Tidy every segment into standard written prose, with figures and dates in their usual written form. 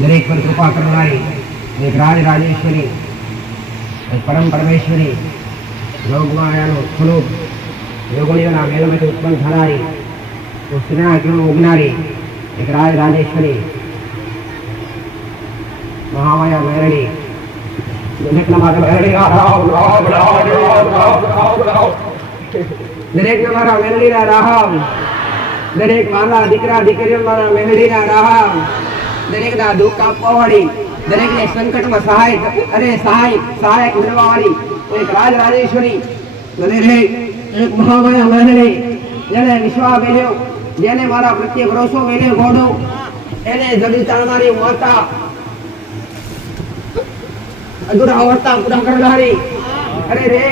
દરેક પર કૃપા કરનારી, એક રાજ રાજેશ્વરી, એક પરમ પરમેશ્વરી, યોગમાયાનું સ્વરૂપ, યોગણીઓના મેળમાંથી ઉત્પન્ન થનારી, સ્ત્રીના કિરણો ઉગનારી, એક રાજ રાજેશ્વરી, મહામાયા મેરડી, દરેકના માટે મેરડી દરેકના મારા મેરડીના રાહમ, દરેક મારા દીકરા દીકરીઓ મારા મેરડીના રાહમ, દરેકના દુઃખ આપવાવાળી, દરેકને સંકટમાં સહાયક બનવાવાળી એક રાજ રાજેશ્વરી, દરેક એક મહામાયા મેરડી, જેને વિશ્વાસ મેળ્યો, જેને મારા પ્રત્યે ભરોસો મેળ્યો ગોડો, એને જગત ચાલનારી માતા, અધૂરા અવસ્થા પૂરા કરનારી, અરે રે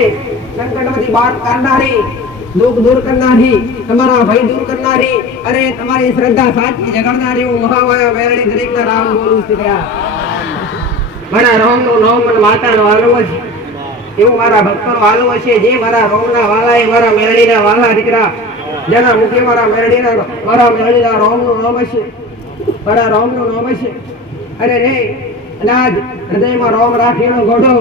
સંકટમાંથી બહાર કાઢનારી, દુઃખ દૂર કરનારી, તમારા ભય દૂર કરનારી, અરે તમારી શ્રદ્ધા સાચી જગાડનારી હું મહામાયા મેરડી દરેકના રામ બોલું છું. મારા રામનું નામ મને માતાનો વાલો છે, એવું મારા ભક્તોનો વાલો છે. જે મારા રામના વાલા એ મારા મેરડીના વાલા દીકરા, જેના મુખે મારા મેરડીના રામનું નામ છે, મારા રામનું નામ છે. અરે રે કદાચ હૃદયમાં રોમ રાખીનો ગોઢો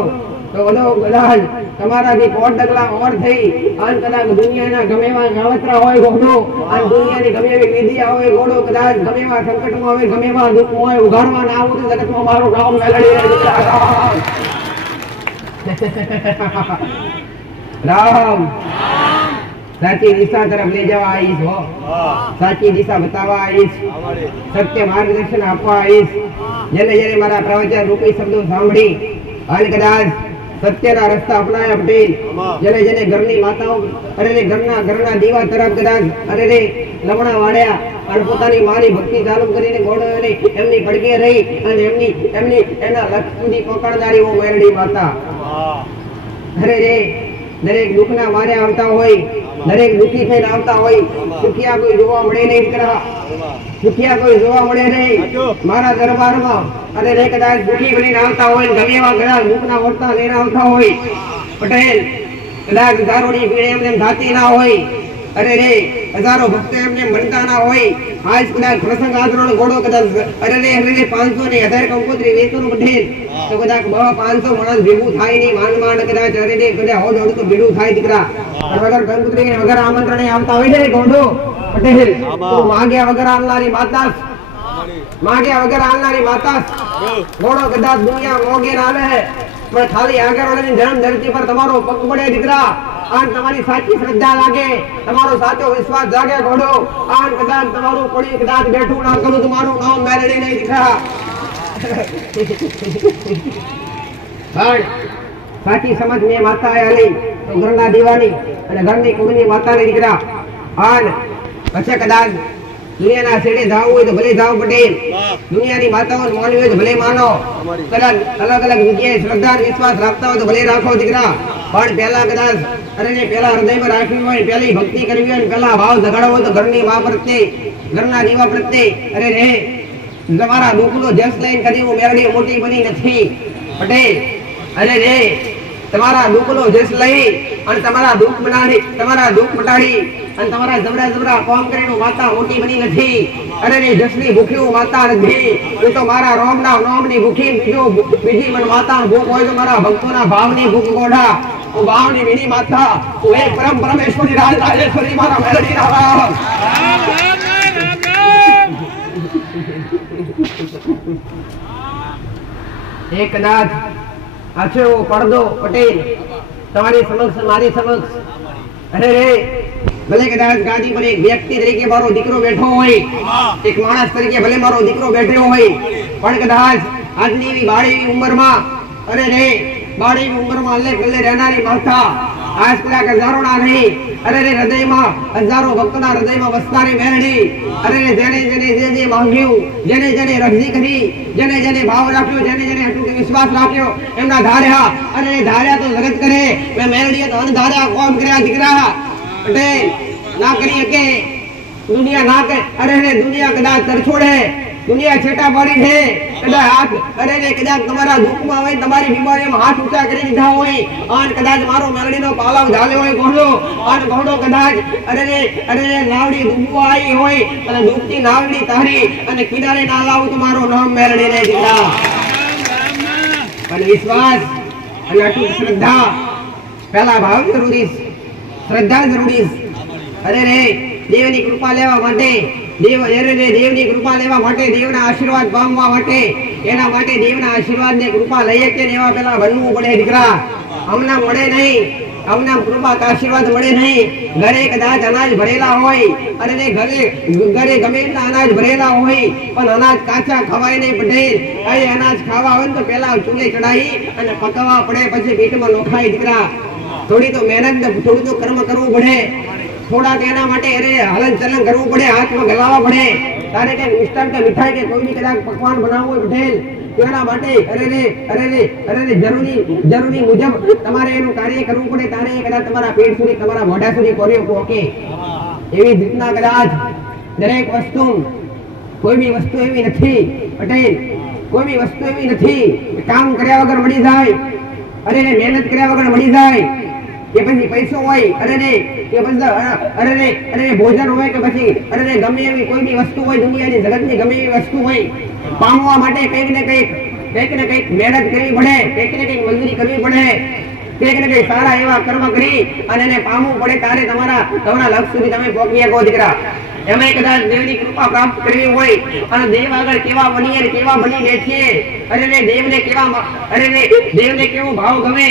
તો બધો કદાચ તમારાથી કોટ ડગલા ઓર થઈ અને કદાચ દુનિયાના ગમે એવા ગાવત્રા હોય ગોઢો અને દુનિયાની ગમે એવી વિદ્યા હોય ગોઢો, કદાચ ગમે એવા સંકટમાં હોય, ગમે એવા દુઃખમાં હોય, ઉઘાડવા ના આવું તો જગતમાં મારું નામ મેળવી રામ સાચી દિશા તરફ લઈ જવા આવીશ હો, સાચી દિશા બતાવવા આવીશ, સત્ય માર્ગદર્શન આપવા આવીશ. જેને જેને મારા પ્રવચન રૂપી શબ્દો સાંભળી અને કદાચ સત્યના રસ્તા અપનાયા પટેલ, જેને જેને ઘરની માતાઓ અરે ઘરના દીવા તરફ કદાચ અરે લમણા વાળ્યા અને પોતાની માની ભક્તિ ચાલુ કરીને ગોળોને એમની પડકે રહી અને એના લક્ષ્ય સુધી પકડનારી હું મેરડી માતા. અરે રે દરેક દુઃખના મારે આવતા હોય, દરેક દુઃખી થઈને આવતા હોય, સુખિયા કોઈ જોવા મળે નહીં દીકરા, સુખિયા કોઈ જોવા મળે નહીં મારા દરબારમાં. અને રે કદાચ દુઃખી બનીને આવતા હોય, ગમે એવા કદાચ દુઃખના વર્તા લઈને આવતા હોય પટેલ, કદાચ દારૂની પીણે એમને થાતી ના હોય, અરે રે હજારો ભક્તો એમને બનતા ના હોય, આજ કદાચ પ્રસંગ આદરોનો ઘોડો કદાચ અરે રે 500 ને 1000 કંકોત્રી વેચવાનું પટેલ તો કદાચ 500 માણસ ભેગું થાય નહીં, માંડ કદાચ અરે રે કદાચ હોડ તો ભેગું થાય દીકરા. વગર કંકોત્રી વગર આમંત્રણે આવતા હોય ને ઘોડો પટેલ તો માગ્યા વગર આવનારી માતા, માગ્યા વગર આવનારી માતા ઘોડો કદાચ દુનિયા મોગે ના આવે પણ ખાલી આગળ જન્મ ધરતી પર તમારો પગ પડે દીકરા, આન તમારી સાચી શ્રદ્ધા લાગે, તમારો સાચો વિશ્વાસ જાગે ઘોડો, આન કદાચ તમારું પડી કદાચ બેઠું ના કરું તમારું નામ મેળવી નહીં દીકરા. સાચી સમજ મેં માતા આલી તો ઘરના દીવાની અને ઘરની કુળની માતાની દીકરા. આન પછી કદાચ દુનિયાના છેડે જાવું હોય તો ભલે જાવ પટેલ, દુનિયાની માતાઓ માનવી હોય તો ભલે માનો, કદાચ અલગ જગ્યાએ શ્રદ્ધા વિશ્વાસ રાખતા હોય તો ભલે રાખો દીકરા, પણ પહેલા કદાચ પહેલા હૃદયમાં રાખવી હોય, પહેલી ભક્તિ કરવી હોય, પહેલા ભાવ જગાડવો હોય તો ઘરની મા પ્રત્યે, ઘરના દીવા પ્રત્યે. અરે રે તમારા દુઃખનો જસ લઈને કદી હું મેરડી મોટી બની નથી પટેલ. અરે રે તમારા દુઃખનો જસ લઈ અને તમારા દુઃખ મટાડી અને તમારા જબરા કામ કરીને માતા મોટી બની નથી. અરે રે જસની ભૂખી હું માતા નથી, હું તો મારા રામના નામની ભૂખી, બીજી મને માતાનો ભૂખ હોય તો મારા ભક્તોના ભાવની ભૂખ ગોઢા, હું ભાવની વિની માતા, હું એક પરમેશ્વરી રાજેશ્વરી મારા મેરડીના રામ. એક કદાચ આછો પડદો પટેલ તમારી સમક્ષ મારી સમક્ષ, અરે રે ભલે કદાચ ગાદી પર એક વ્યક્તિ તરીકે મારો દીકરો બેઠો હોય, એક માણસ તરીકે ભલે મારો દીકરો બેઠો હોય, પણ કદાચ આજની એવી બાળી ઉંમરમાં અરે રે બાળી ઉંમરમાં અલ્લે રહેનારી માતા આજ કદાચ હજારોના નહીં, અરે રે હૃદયમાં હજારો ભક્તોના હૃદયમાં વસનારી મેરડી. અરે રે જેને જે માંગ્યું, જેને રક્ષી કરી, જેને ભાવ રાખ્યો, જેને અટૂટ વિશ્વાસ રાખ્યો, એમના ધાર્યા. અરે ધાર્યા તો જગત કરે, મેં મેરડીએ તો અનધાર્યા કોમ કર્યા દીકરા પટેલ. ના કરી શકે દુનિયા, ના કરે અરે રે દુનિયા કદાચ તરછોડે દુનિયા છેટા પડી છે કદાચ હાથ અરે રે કદાચ તમારા દુઃખમાં હોય તમારી બીમારીમાં હાથ ઊંચા કરી દીધા હોય અને કદાચ મારો મેલડીનો પાલાવ ઝાલ્યો હોય ઘોડો અને ઘોડો કદાચ અરે રે નાવડી ડૂબવા આવી હોય અને ડૂબતી નાવડી તારી અને કિનારે ના લાવું તો મારો નામ મેલડી ને દીકરા અને વિશ્વાસ અને અટૂટ શ્રદ્ધા પહેલા ભાવ જરૂરી શ્રદ્ધા જરૂરી અરે રે દેવની કૃપા લેવા માટે દેવની કૃપા લેવા માટે દેવના આશીર્વાદ પામવા માટે એના માટે દેવના આશીર્વાદની કૃપા લઈએ કે એવા પેલા બનવું પડે દીકરા અમના મળે નહીં અમના કૃપા આશીર્વાદ મળે નહીં ઘરે કદાચ અનાજ ભરેલા હોય અને ઘરે ગમે એટલા અનાજ ભરેલા હોય પણ અનાજ કાચા ખવાય નહીં પટેલ એ અનાજ ખાવા હોય તો પેલા ચૂલે ચડાવી અને પકવવા પડે પછી પેટમાં નોખાય દીકરા થોડી તો મહેનત થોડું તો કર્મ કરવું પડે થોડાક એના માટે હલન ચલન કરવું પડે હાથમાં ગલાવવા પડે તારે કે મિષ્ટાન કે મીઠાઈ કે કોઈ બી કદાચ પકવાન બનાવવું હોય પટેલ તેના માટે જરૂરી મુજબ તમારે એનું કાર્ય કરવું પડે તારે કદાચ તમારા પેટ સુધી તમારા મોઢા સુધી કોર્યો પોકે એવી રીતના કદાચ દરેક વસ્તુ કોઈ બી વસ્તુ એવી નથી પટેલ કોઈ બી વસ્તુ એવી નથી કામ કર્યા વગર મળી જાય મહેનત કર્યા વગર મળી જાય કે પછી પૈસો હોય કે પછી ભોજન હોય કે પછી ગમે એવી કોઈ બી વસ્તુ હોય દુનિયાની જગતની ગમે એવી વસ્તુ હોય પામવા માટે કંઈક ને કંઈક મહેનત કરવી પડે કંઈક ને કંઈક મજૂરી કરવી પડે કંઈક ને કંઈક સારા એવા કર્મ કરી અને એને પામવું પડે ત્યારે તમારા લક્ષ્ય સુધી તમે પહોંચી શકો દીકરા એમાં કદાચ દેવની કૃપા પ્રાપ્ત કરવી હોય અને દેવ આગળ કેવા બની બેઠીએ દેવને કેવો ભાવ ગમે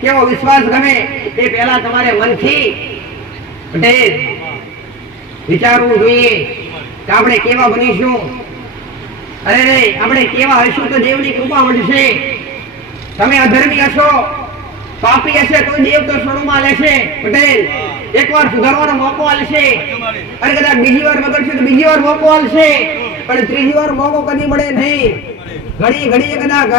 કેવો વિશ્વાસ ગમે એ પહેલા તમારે મનથી પટેલ વિચારવું જોઈએ કે આપણે કેવા બનીશું આપણે કેવા હશું તો દેવની કૃપા મળશે તમે અધર્મી હશો પાપી હશે તો દેવ તો સ્વરૂપમાં લેશે પટેલ એકવાર સુધારવાનો મોકો આલશે અને કદાચ બીજી વાર બગડશે તો બીજી વાર મોકો આલશે પણ ત્રીજી વાર મોકો કદી મળે નહીં ઘડી કદાચ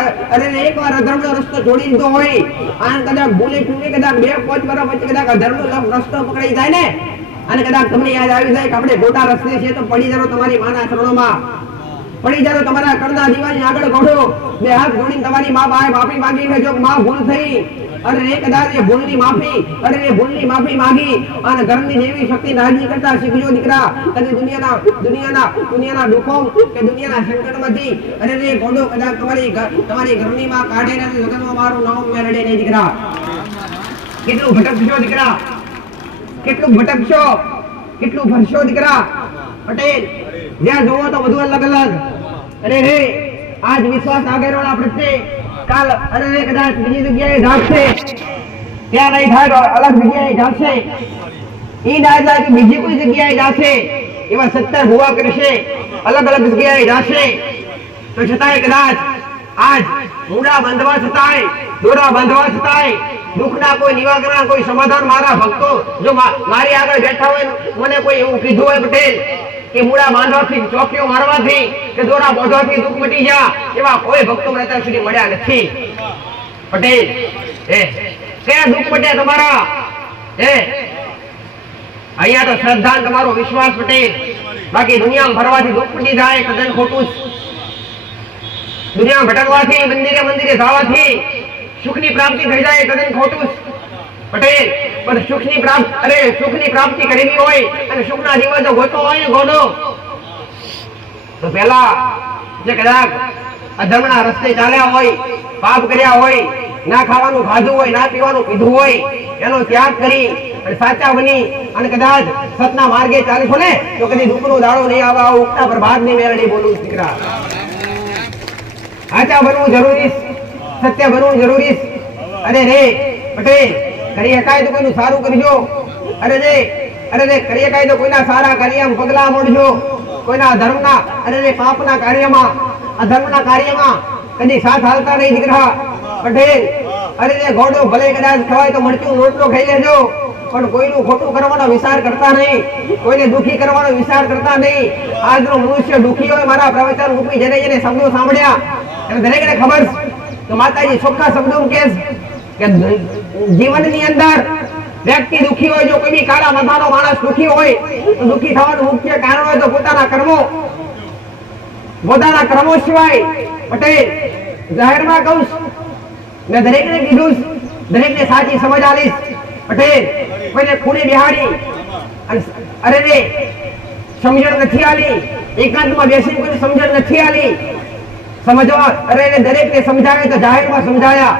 એકવાર અધર્મનો રસ્તો છોડી દીધો હોય અને કદાચ ભૂલે ચૂકે કદાચ 2-5 વર્ષ પછી કદાચ અધર્મનો રસ્તો પકડાઈ જાય ને અને કદાચ તમને યાદ આવી જાય કે આપણે ખોટા રસ્તે છે તો પડી જાવ તમારી માના ચરણોમાં પડી જાવ તમારા કડના દીવાની આગળ ઘોડો બે હાથ જોડીને તમારી માં માફી માંગી જો માં ભૂલ થઈ કદાચ એ ભૂલની માફી માંગી અને ઘરની દેવી શક્તિ નાજી કરતા શીખજો દીકરા કદી દુનિયાના દુઃખો કે દુનિયાના સંકટમાંથી ઘોડો કદાચ તમારી ઘરની માં કાઢે ને જગતમાં મારું નામ મેળડે નહીં દીકરા કેટલું ભટકશો દીકરા કેટલું ભરશો દીકરા પટેલ જ્યાં જોવો તો બધું અલગ આજ વિશ્વાસ આગળવાળા પ્રત્યે કાલ કદાચ બીજી જગ્યાએ જાગશે ત્યાં નહીં થાય અલગ જગ્યાએ જાશે એ ના જાય કે બીજી કોઈ જગ્યાએ જાશે એવા 17 ભૂવા કરશે અલગ જગ્યાએ જાશે તો છતાંય કદાચ આજ મૂળા બાંધવા છતાંય દોરા બાંધવા છતાંય દુઃખના કોઈ નિવારણ કોઈ સમાધાન મારા ભક્તો જો મારી આગળ બેઠા હોય મને કોઈ એવું કીધું હોય પટેલ કે મૂળા બાંધવાથી ચોકીઓ મારવાથી કે દોરા બાંધવાથી દુઃખ મટી જા એવા કોઈ ભક્તો મને અત્યાર સુધી મળ્યા નથી પટેલ કયા દુઃખ મટ્યા તમારા અહીંયા તો શ્રદ્ધા તમારો વિશ્વાસ પટેલ બાકી દુનિયામાં ફરવાથી દુઃખ મટી જાય તદ્દન ખોટું દુનિયામાં ભટકવાથી મંદિરે જવાથી સુખની પ્રાપ્તિ થઈ જાય તદ્દન ખોટું પટેલ પણ સુખની પ્રાપ્તિ કરવી હોય અને સુખના દિવસો ગોતો હોય ને ગોડો તો પહેલા જે કદાચ અધર્મના રસ્તે ચાલ્યા હોય પાપ કર્યા હોય ના ખાવાનું ખાધું હોય ના પીવાનું પીધું હોય એનો ત્યાગ કરી અને સાચા બની અને કદાચ સતના માર્ગે ચાલીશો ને તો કદી દુઃખનો દાડો નહીં આવે ઉગતા પ્રભાતની મેળડી બોલું દીકરા સાચા બનવું જરૂરી સત્ય બનવું જરૂરી પટેલ કરી શકાય તો કોઈનું સારું કરજો કરી શકાય તો કોઈના સારા કાર્યમાં પગલા મોડજો કોઈના ધર્મના પાપના કાર્યમાં અધર્મના કાર્યમાં કદી સાથ હાલતા નહીં દીકરા પટેલ ઘોડો ભલે કદાચ ખવાય તો મરચું રોટલો ખાઈ લેજો પણ કોઈનું ખોટું કરવાનો વિચાર કરતા નહીં કોઈને દુખી કરવાનો વિચાર કરતા નહીં આજનો મનુષ્ય દુખી હોય મારા પ્રવચન રૂપી જેને શબ્દો સાંભળ્યા એને દરેકને ખબર તો માતાજી ચોખ્ખા શબ્દો કે જીવનની અંદર વ્યક્તિ દુખી હોય જો કોઈ બી કાળા માથાનો માણસ દુખી હોય તો દુખી થવાનું મુખ્ય કારણ હોય તો પોતાના કર્મો પોતાના કર્મો સિવાય પટેલ જાહેરમાં કહું મેં દરેકને કીધું દરેકને સાચી સમજ આલીશ પટેલ કોઈને ખૂણે બિહાડી અને અરે રે સમજણ નથી આલી એકાંતમાં બેસીને કોઈ સમજણ નથી આલી સમજવા અરે દરેકને સમજાવે તો જાહેરમાં સમજાયા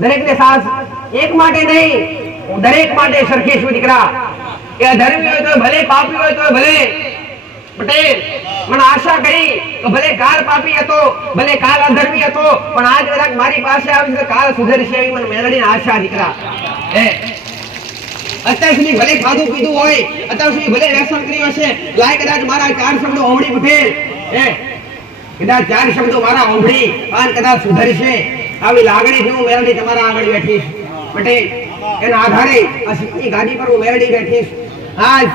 દરેકને સાથ એક માટે નહીં હું દરેક માટે સરખી છું દીકરા કે ધર્મી હોય તો ભલે પાપી હોય તો ભલે પટેલ મને આશા કરી તો ભલે કાલ પાપી હતો ભલે કાલ અધર્મી હતો પણ આજ કદાચ મારી પાસે આવી તો કાલ સુધરશે એવી મને મેળવીને આશા દીકરા અત્યાર સુધી ભલે ખાધું પીધું હોય અત્યાર સુધી ભલે વ્યસન કર્યું હશે લાય કદાચ મારા ચાર શબ્દો ઓમડી પટેલ કદાચ ચાર શબ્દો મારા ઓમડી અને કદાચ સુધરશે આવી લાગણીથી હું મેળવી તમારા આગળ બેઠીશ પટેલ એના આધારે આ સિદ્ધની ગાદી પર હું મેળવી બેઠીશ આજ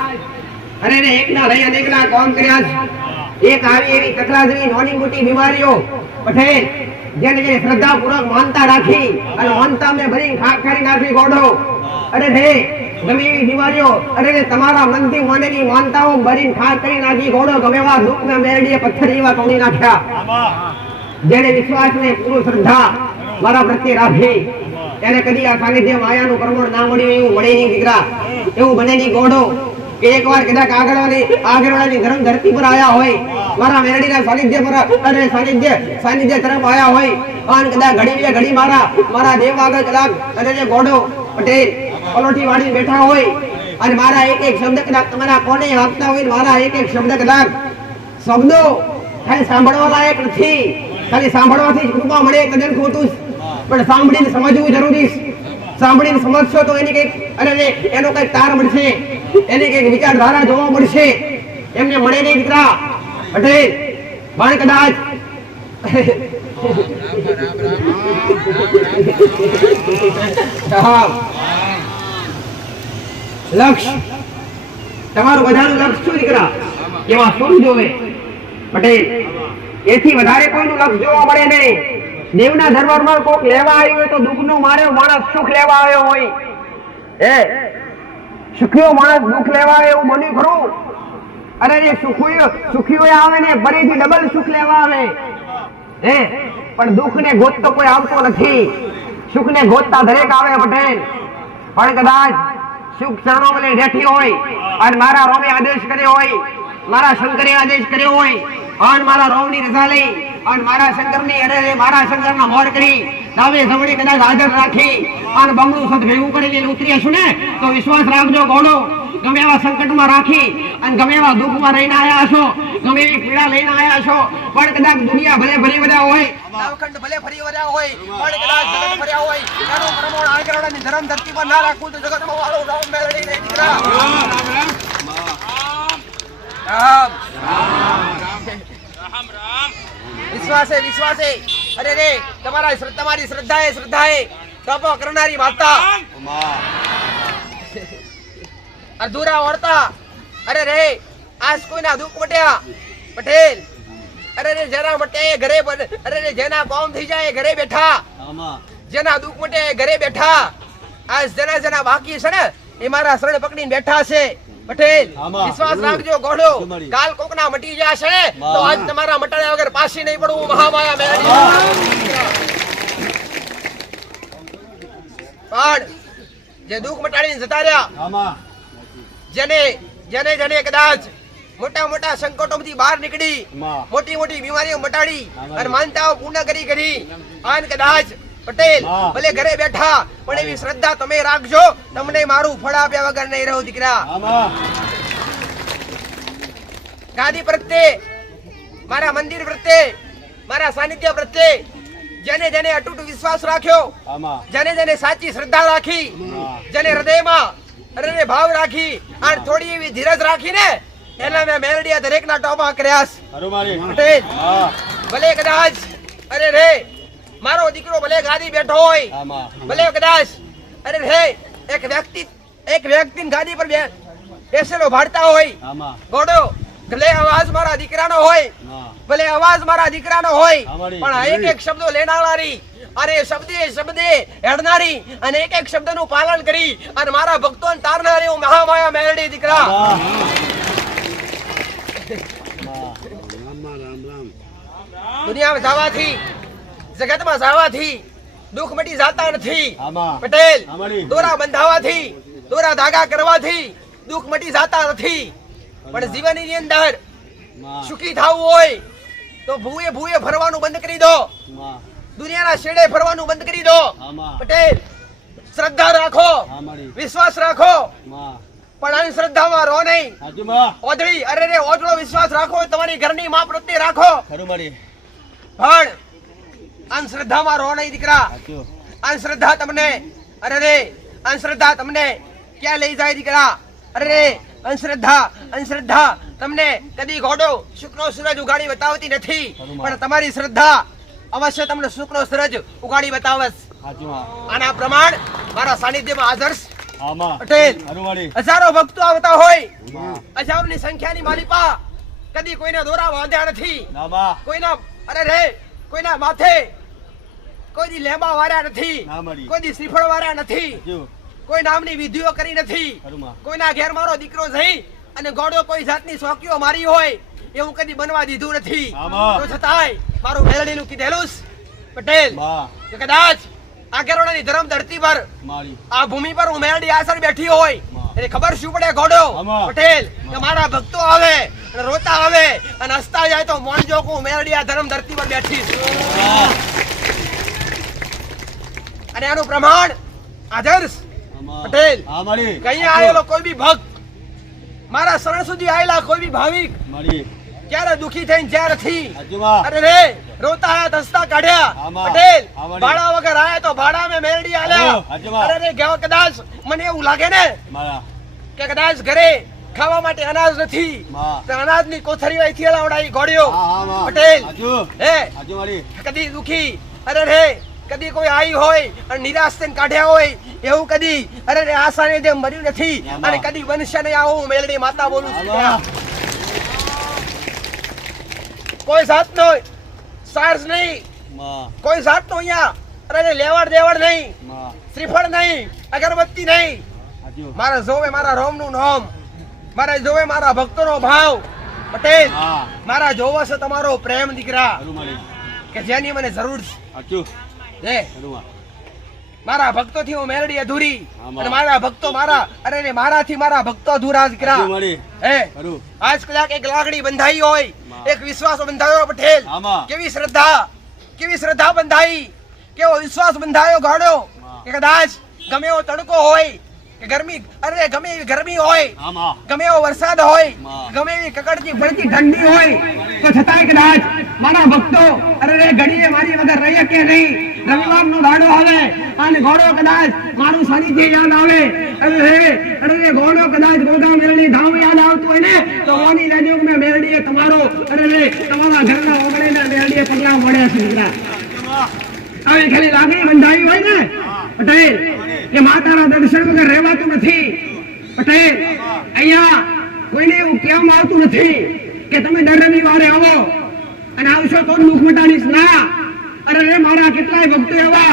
અરે ને એકના રહી અનેકના કામ કર્યા છે એક આવી એવી કચરા જેવી નાની મોટી બીમારીઓ પટેલ જેને જે શ્રદ્ધાપૂર્વક માનતા રાખી અને માનતા મેં ભરી ખાક કરી નાખી ગોડો અરે રે ગમે એવી બીમારીઓ અરે તમારા મનથી માનેલી માનતાઓ ભરી ખાક કરી નાખી ગોડો ગમે એવા દુઃખને મેરડીએ પથ્થર જેવા તોડી નાખ્યા જેને વિશ્વાસને પૂરું શ્રદ્ધા મારા પ્રત્યે રાખી એને કદી આ સાનિધ્ય માયાનું કર્મણ ના મળ્યું એવું મળે નહીં દીકરા એવું બને નહીં ગોડો કે એકવાર કદાચ આગળવાળાની ધર્મ ધરતી પર આયા હોય મારા મેરડીના સાનિધ્ય પર અને સાનિધ્ય તરફ આયા હોય અને કદાચ ઘડી મારા દેવ આગળ કદાચ અને જે ગોડો પટેલ પલોઠી વાળી બેઠા હોય અને મારા એક એક શબ્દ કદાચ તમારા કોને વાગતા હોય મારા એક એક શબ્દ કદાચ શબ્દો ખાલી સાંભળવા લાયક નથી ખાલી સાંભળવાથી કૃપા મળે કદાચ ખોટું પણ સાંભળીને સમજવું જરૂરી છે સાંભળીને સમજશો તો એની કઈક અને એનો કઈક તાર મળશે એની કઈક વિચારધારા જોવા મળશે એમને મળે નહીં દીકરા પટેલ પણ કદાચ લક્ષ તમારું બધાનું લક્ષ શું દીકરા એમાં શું જોવે પટેલ એથી વધારે કોઈનું લક્ષ જોવા મળે નહીં દેવના દરબારમાં કોક લેવા આવ્યો હોય તો દુઃખનો માર્યો માણસ સુખ લેવા આવ્યો હોય સુખીઓ માણસ દુઃખ લેવા આવે એવું બન્યું ખરું અરે એ સુખીઓ આવે ને ફરીથી ડબલ સુખ લેવા આવે પણ દુઃખ ને ગોતતો કોઈ આવતો નથી સુખ ને ગોતતા દરેક આવે પટેલ પણ કદાચ સુખ સાનો મને બેઠી હોય અને મારા રોમે આદેશ કર્યો હોય મારા શંકરે આદેશ કર્યો હોય અને મારા રોમની રજા લઈ અને મારા શંકરની અરે મારા શંકરના મોર કરી દાવે સમણી કદાચ હાજર રાખી અને બમણું સદ ભેગું કરીને ઉતરી હશું ને તો વિશ્વાસ રાખજો ગોળો ગમે એવા સંકટમાં રાખી અને ગમે એવા દુઃખમાં રહીને આયા હશો ગમે એવી પીડા લઈને આયા હશો પણ કદાચ દુનિયા ભલે ફરી વર્યા હોય નવખંડ ભલે ફરી વર્યા હોય પણ કદાચ જગત ફર્યા હોય એનું પ્રમાણ આગળની ધર્મ ધરતી પર ના રાખવું તો જગતમાં વાળો રામ મેળવી નહીં દીકરા રામ રામ વિશ્વાસે અરે રે તમારી શ્રદ્ધાએ તપો કરનારી માતા અધૂરા વર્તા અરે રે આજ કોઈના દુઃખ મટ્યા પટેલ અરે રે જેના મટે ઘરે અરે રે જેના કામ થઈ જાય ઘરે બેઠા જેના દુઃખ મટે ઘરે બેઠા આજ જેના બાકી છે ને એ મારા શરણ પકડીને બેઠા છે પટેલ વિશ્વાસ રાખજો ગોળો કાલ કોકના મટી જશે ને તો આજ તમારા મટાડ્યા વગર પાછી નહીં પડવું મહામાયા મેળવી પણ જે દુઃખ મટાડીને જતા રહ્યા જેને કદાચ મોટા સંકટોમાંથી બહાર નીકળી મોટી બીમારીઓ મટાડી અને માનતાઓ પૂર્ણ કરી અને કદાચ પટેલ ભલે ઘરે બેઠા પણ એવી શ્રદ્ધા તમે રાખજો તમને મારું ફળ આપ્યા વગર નહીં રહો દીકરા ગાદી પ્રત્યે મારા મંદિર પ્રત્યે મારા સાનિધ્ય પ્રત્યે જેને અટૂટ વિશ્વાસ રાખ્યો જેને સાચી શ્રદ્ધા રાખી જેને હૃદયમાં અરે ભાવ રાખી અને થોડી એવી ધીરજ રાખીને એના મેં મેલડીયા દરેકના ટોપા કર્યા પટેલ ભલે કદાચ અરે રે મારો દીકરો ભલે ગાદી બેઠો હોય ભલે કદાચ અરે રે એક વ્યક્તિ ગાદી પર બેસેલો ભાડતા હોય ગોડો ભલે અવાજ મારા દીકરાનો હોય પણ એક શબ્દો લેનારી અને શબ્દે હેડનારી અને એક શબ્દનું પાલન કરી અને મારા ભક્તોને તારનારી હું મહામાયા મેલડી દીકરા દુનિયામાં જવાથી જગતમાં જવાથી દુઃખ મટી જાતા નથી આમાં પટેલ આમાડી દોરા બંધાવાથી દોરા ધાગા કરવાથી દુઃખ મટી જાતા નથી પણ જીવનની અંદર માં સુખી થવું હોય તો ભૂએ ભૂએ ફરવાનું બંધ કરી દો માં દુનિયાના છેડે ફરવાનું બંધ કરી દો આમાં પટેલ શ્રદ્ધા રાખો આમાડી વિશ્વાસ રાખો માં પણ અંધશ્રદ્ધામાં રહો નહીં સાચું માં ઓદળી અરે રે ઓદળો વિશ્વાસ રાખો તમારી ઘરની માં પ્રત્યે રાખો ખરું માડી પણ અંધશ્રદ્ધામાં રહો નહીં દીકરા સાચું અંધશ્રદ્ધા તમને અરે રે અંધશ્રદ્ધા તમને ક્યાં લઈ જાય દીકરા અરે રે અંધશ્રદ્ધા તમને કદી ઘોડો શુકનો સૂરજ ઉગાડી બતાવતી નથી પણ તમારી શ્રદ્ધા અવશ્ય તમને શુકનો સૂરજ ઉગાડી બતાવસ સાચું માં આના પ્રમાણ મારા સાનિધ્યમાં હાજર આમાં પટેલ ખરું માડી હજારો ભક્તો આવતા હોય માં હજારોની સંખ્યાની માલિપા કદી કોઈને દોરા બાંધ્યા નથી ના માં કોઈના અરે રે કોઈના માથે કોઈ દી લેબા વાર્યા નથી ના માડી કોઈ દી શ્રીફળ વાર્યા નથી સાચું કોઈ નામની વિધિઓ કરી નથી ખરું માં કોઈના ઘેર મારો દીકરો જઈ અને ગોળો કોઈ જાતની શોકીઓ મારી હોય એવું કદી બનવા દીધું નથી આમાં. તો છતાંય મારું મેલડીનું કીધેલું પટેલ માં કે કદાચ આ કેરોડાની ધરમ ધરતી પર મારી આ ભૂમિ પર હું મેલડી આસર બેઠી હોય માં. એને ખબર શું પડે ગોડો આમાં. પટેલ કે મારા ભક્તો આવે અને રોતા આવે અને હસતા જાય તો મોણજો હું મેલડી આ ધરમ ધરતી પર બેઠી છું માં અને આનું પ્રમાણ આદર્શ આમાં પટેલ. આમાડી કઈ આયેલો કોઈ બી ભક્ત મારા શરણ સુધી આયેલા કોઈ બી ભાવિક મારી ક્યારે દુખી થઈને જ્યાં નથી સાચું માં અરે રે રોતા આયા દસ્તા કાઢ્યા આમાં. પટેલ આમાં. ભાડા વગર આયા તો ભાડા મેં મેલડી આલ્યા સાચું માં. અરે રે ગેવા કદાચ મને એવું લાગે ને મારા કે કદાચ ઘરે ખાવા માટે અનાજ નથી માં તો અનાજની કોથળીઓ અહીંથી લાવડાવી ગોળ્યો હા હા માં પટેલ સાચું હે સાચું મારી કદી દુખી અરે રે કદી કોઈ આવી હોય અને નિરાશ થઈને કાઢ્યા હોય એવું કદી અરે રે આશાને જેમ મર્યું નથી આમાં. અને કદી બનશે નહીં આવું હું મેલડી માતા બોલું છું આમાં કોઈ જાતનો ચાર્જ નહીં માં કોઈ જાતનો અહીંયા અરે રે લેવડ દેવડ નહીં માં શ્રીફળ નહીં અગરબત્તી નહીં સાચું મારે જોવે મારા રોમનું નામ મારે જોવે મારા ભક્તોનો ભાવ પટેલ હા મારા જોવો છે તમારો પ્રેમ દીકરા ખરું મારી કે જેની મને જરૂર છે સાચું હે ખરું માં મારા ભક્તોથી હું મેલડી અધૂરી આમાં. અને મારા ભક્તો મારા અરે રે મારાથી મારા ભક્તો અધૂરા દીકરા સાચું મારી હે ખરું આજ કદાચ એક લાગણી બંધાઈ હોય માં. એક વિશ્વાસ બંધાયો પટેલ આમાં. કેવી શ્રદ્ધા બંધાઈ કેવો વિશ્વાસ બંધાયો ગાડો માં. કે કદાચ ગમે એવો તડકો હોય કે ગરમી અરે ગમે એવી ગરમી હોય આમાં ગમે એવો વરસાદ હોય માં. ગમે એવી કકડતી ભરતી ઠંડી હોય તો છતાંય કદાચ મારા ભક્તો અરે રે ઘડીએ મારી વગર રહી કે નહીં રવિવારનો દાડો આવે અને ઘોડો કદાચ મારું સાનિધ્ય યાદ આવે અરે રે ઘોડો કદાચ ગોગા મેલડી ધામ યાદ આવતું હોય ને તો ઓની લેજો કે મેં મેલડીએ તમારો અરે રે તમારા ઘરના ઓગળેના મેલડીએ પગલા મળ્યા છે દીકરા આવી ખાલી લાગણી બંધાઈ હોય ને પટેલ કે માતાના દર્શન વગર રહેવાતું નથી પટેલ અહીંયા કોઈને એવું કહેવામાં આવતું નથી કે તમે દર રવિવારે આવો અને આવશો તો દુઃખ મટાડીશ ના અરે રે મારા કેટલાય ભક્તો એવા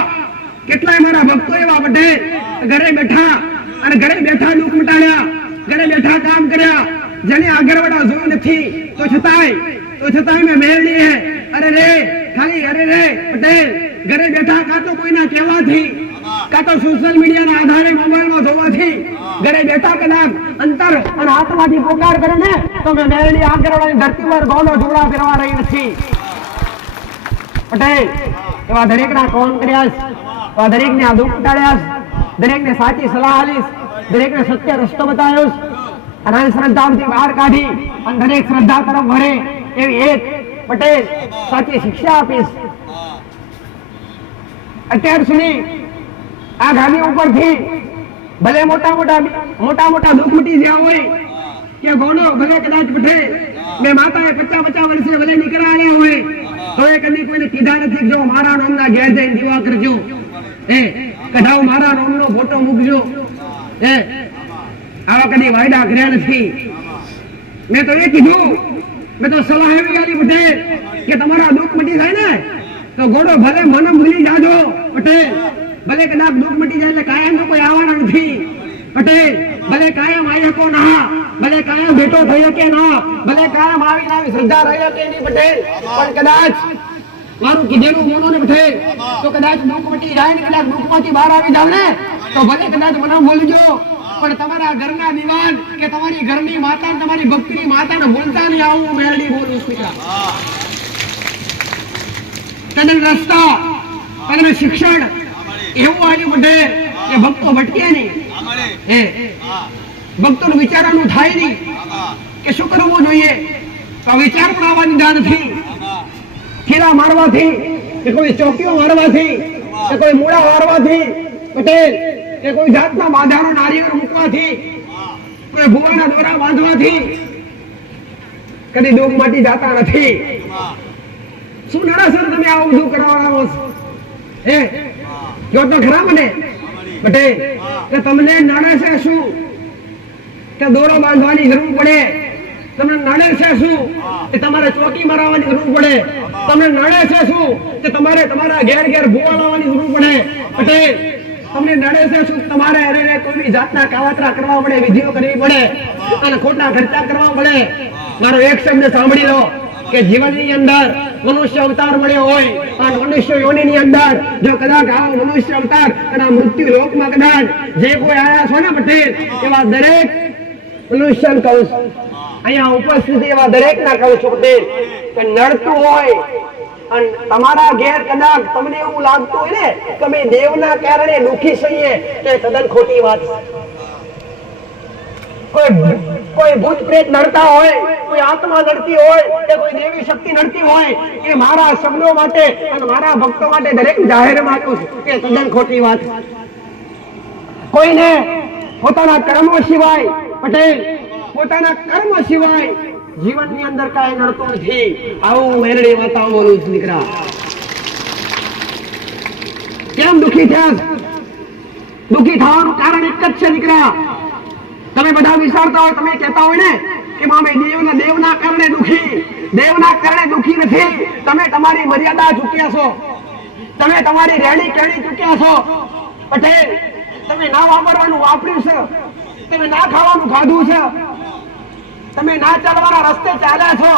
પટેલ ઘરે બેઠા દુઃખ મટાડ્યા ઘરે બેઠા કામ કર્યા જેને આગળવાળા જોયું નથી તો છતાંય મેં મેળવી હે અરે રે પટેલ ઘરે બેઠા કાં તો કોઈના કહેવાથી કાં તો સોશિયલ મીડિયાના આધારે મોબાઈલમાં જોવાથી ઘરે બેઠા કદાચ અંતર અને આત્માથી પોકાર કરે ને તો મેં મેળવી આગળવાળાની ધરતી પર ગોળો જોડા ફેરવા રહી નથી પટેલ એવા દરેકના કોણ કર્યા છે, એવા દરેકને આ દુઃખ ઉટાડ્યા છે, દરેકને સાચી સલાહ આલીશ, દરેકને સત્ય રસ્તો બતાવ્યો છે અને આ શ્રદ્ધાથી બહાર કાઢી અને દરેક શ્રદ્ધા તરફ વળે એવી એક પટેલ સાચી શિક્ષા આપીશ. અત્યાર સુધી આ ગાદી ઉપરથી ભલે મોટા મોટા દુઃખ મટી ગયા હોય કે ગોળો ભલે કદાચ પટેલ મેં માતાએ 50 વર્ષે ભલે નીકળ્યા હોય તો એ કદી કોઈને કીધા નથી જો મારા નામના ઘેર જઈને દીવા કરજો કદાચ મારા નામનો ફોટો મૂકજો આવા કદી વાયદા કર્યા નથી. મેં તો એ કીધું, મેં તો સલાહ એવી આલી પટેલ કે તમારા દુઃખ મટી જાય ને તો ગોળો ભલે મને ભૂલી જાજો પટેલ, ભલે કદાચ દુઃખ મટી જાય એટલે કાયમ તો કોઈ આવવાના નથી પટેલ, ભલે કાયમ આવી શકો ના, ભલે કાયમ ભેટો થઈ શકે ના, ભલે કાયમ આવી શ્રદ્ધા રહી શકે નહીં પટેલ, પણ કદાચ મારું કીધેલું મોનો ને બેઠે તો કદાચ દુઃખ મટી જાય ને કદાચ દુઃખમાંથી બહાર આવી જાવ ને તો ભલે કદાચ મને બોલજો, પણ તમારા ઘરના દીવાન કે તમારી ઘરની માતા તમારી ભક્તિની માતાને બોલતા નહીં આવું મેરડી બોલું છું. તને રસ્તા તને શિક્ષણ એવું આવ્યું બધે કે ભક્તો ભટકે નહીં, ભક્તોનું વિચારવાનું થાય નહીં કે શું કરવું જોઈએ. તો વિચાર પણ આવવાની ના નથી. ખીલા મારવાથી કે કોઈ ચોકીઓ મારવાથી કે કોઈ મૂળા મારવાથી પટેલ કે કોઈ જાતના બાંધાનો નારિયેળ મૂકવાથી કોઈ ભુવાના દોરા બાંધવાથી કદી દુઃખ મટી જાતા નથી. શું નડાસર તમે આવું બધું કરાવડાવો છો? હે જો તો ખરા મને પટેલ કે તમને નડે છે શું કે દોરો બાંધવાની જરૂર પડે? તમને નડે છે શું કે તમારે ચોકી મરાવવાની જરૂર પડે? તમને નડે છે શું કે તમારે તમારા ઘેર ઘેર ભૂવા લાવવાની જરૂર પડે? પટેલ તમને નડે છે શું તમારે અરે કોઈ જાતના કાવતરા કરવા પડે, વિધિઓ કરવી પડે અને ખોટા ખર્ચા કરવા પડે? મારો એક શબ્દ સાંભળી લો કે જીવનની અંદર મનુષ્ય અવતાર મળ્યો હોય અને મનુષ્ય યોનિની અંદર જો કદાચ આવો મનુષ્ય અવતાર અને મૃત્યુ લોકમાં કદાચ જે કોઈ આયા છો ને પટેલ એવા દરેક મનુષ્યને કહું છું, અહીંયા ઉપસ્થિત એવા દરેક ના કહું છું પટેલ કે નડતું હોય અને તમારા ઘેર કદાચ તમને એવું લાગતું હોય ને કે અમે દેવના કારણે દુઃખી છીએ તે તદ્દન ખોટી વાત. કોઈ ભૂત પ્રેત નડતા હોય, કોઈ આત્મા નડતી હોય કે કોઈ દેવી શક્તિ નડતી હોય એ મારા શબ્દો માટે અને મારા ભક્તો માટે દરેક જાહેરમાં કહું છું કે તદ્દન ખોટી વાત. કોઈને પોતાના કર્મો સિવાય પટેલ પોતાના કર્મ સિવાય જીવનની અંદર કાંઈ નડતું નથી. આવું મેરડી વાતાઓ બોલું છું દીકરા. કેમ દુઃખી થયા? દુઃખી થવાનું કારણ એક જ છે દીકરા. તમે બધા વિચારતા હોય, તમે કહેતા હોય ને કે મામે દેવના કારણે દુઃખી, દેવના કારણે દુઃખી નથી. તમે તમારી મર્યાદા ચૂક્યા છો, તમે તમારી રેડી કેણી ચૂક્યા છો પટેલ. તમે ના વાપરવાનું વાપર્યું છે, તમે ના ખાવાનું ખાધું છે, તમે ના ચાલવાના રસ્તે ચાલ્યા છો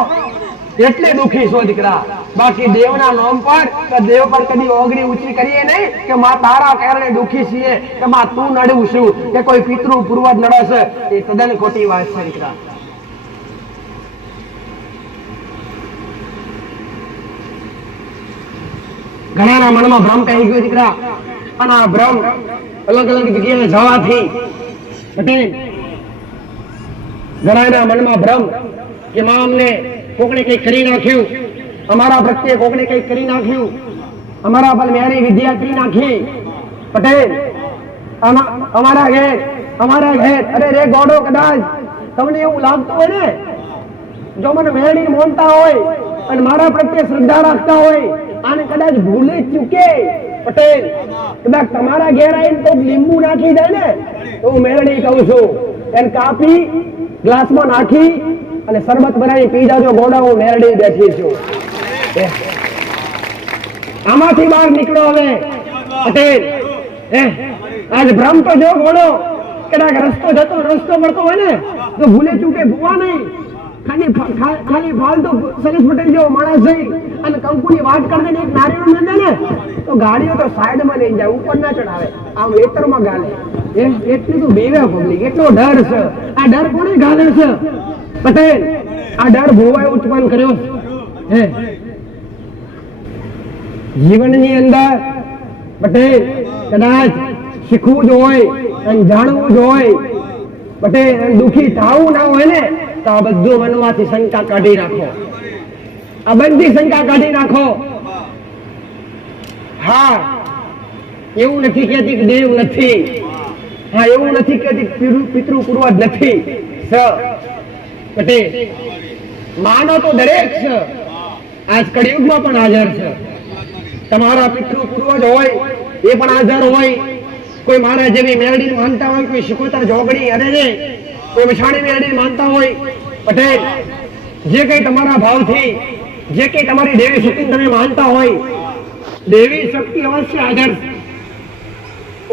એટલે દુઃખી છો દીકરા. બાકી દેવના નામ પર કે દેવ પર કદી ઓગળી ઊંચી કરીએ નહીં કે માં તારા કારણે દુઃખી છીએ કે માં તું નડવું છું કે કોઈ પિતૃ પૂર્વજ નડે છે, એ તદ્દન ખોટી વાત છે દીકરા. ઘણાના મનમાં ભ્રમ કહી ગયો દીકરા, અને આ ભ્રમ અલગ અલગ જગ્યાએ જવાથી પટેલ ઘણાના મનમાં ભ્રમ કે માં અમને કોકને કઈ કરી નાખ્યું, અમારા પ્રત્યે કોકને કઈ કરી નાખ્યું, અમારા પર મેરી વિદ્યા કરી નાખી પટેલ. અમારા ઘેર અરે રે ગોડો કદાચ તમને એવું લાગતું હોય ને જો મને મેળી માનતા હોય અને મારા પ્રત્યે શ્રદ્ધા રાખતા હોય અને કદાચ ભૂલે ચૂકે પટેલ કદાચ તમારા ઘેર આવીને તો લીંબુ નાખી દે ને તો હું મેળડી કહું છું એને કાપી ગ્લાસમાં નાખી અને શરબત બનાવી પી જાજો ગોડા. હું મેરડી બેઠી છું. આમાંથી બહાર નીકળો હવે પટેલ. આજ ભ્રમ તો જો ગોળો કદાચ રસ્તો મળતો હોય ને તો ભૂલે ચૂકે ભૂવા નહીં, ખાલી ફાલતુ સરેશ પટેલ જેવો માણસ થઈ અને કંકુની વાત કરી દે એક નારિયેળ ન દે ને તો ગાડીઓ તો સાઈડમાં લઈ જાય, ઉપર ના ચડાવે, આમ વેતરમાં ગાલે. એટલું તો બેવે પબ્લિક, એટલો ડર છે. આ ડર કોને ગાલે છે પટેલ? આ ડર ભૂવાએ ઉત્પન્ન કર્યો છે. જીવનની અંદર પટેલ કદાચ શીખવું જ હોય અને જાણવું જ હોય પટેલ, દુઃખી થવું ના હોય ને તો આ બધું મનમાંથી શંકા કાઢી રાખો, આ બધી શંકા કાઢી નાખો. હા એવું નથી કહેતી કે દેવ નથી, હા એવું નથી કહેતી પિતૃ પૂર્વજ નથી પટેલ. માનો તો દરેક છે, આજ કળિયુગમાં પણ હાજર છે. તમારા પિતૃ પૂર્વજ હોય એ પણ હાજર હોય. કોઈ મારા જેવી મેરડી માનતા હોય, કોઈ શિકોતર જોગડી અરે રે કોઈ મછાણી મેરડી માનતા હોય પટેલ. જે કઈ તમારા ભાવથી જે કઈ તમારી દેવી શક્તિ તમે માનતા હોય, દેવી શક્તિ અવશ્ય હાજર છે.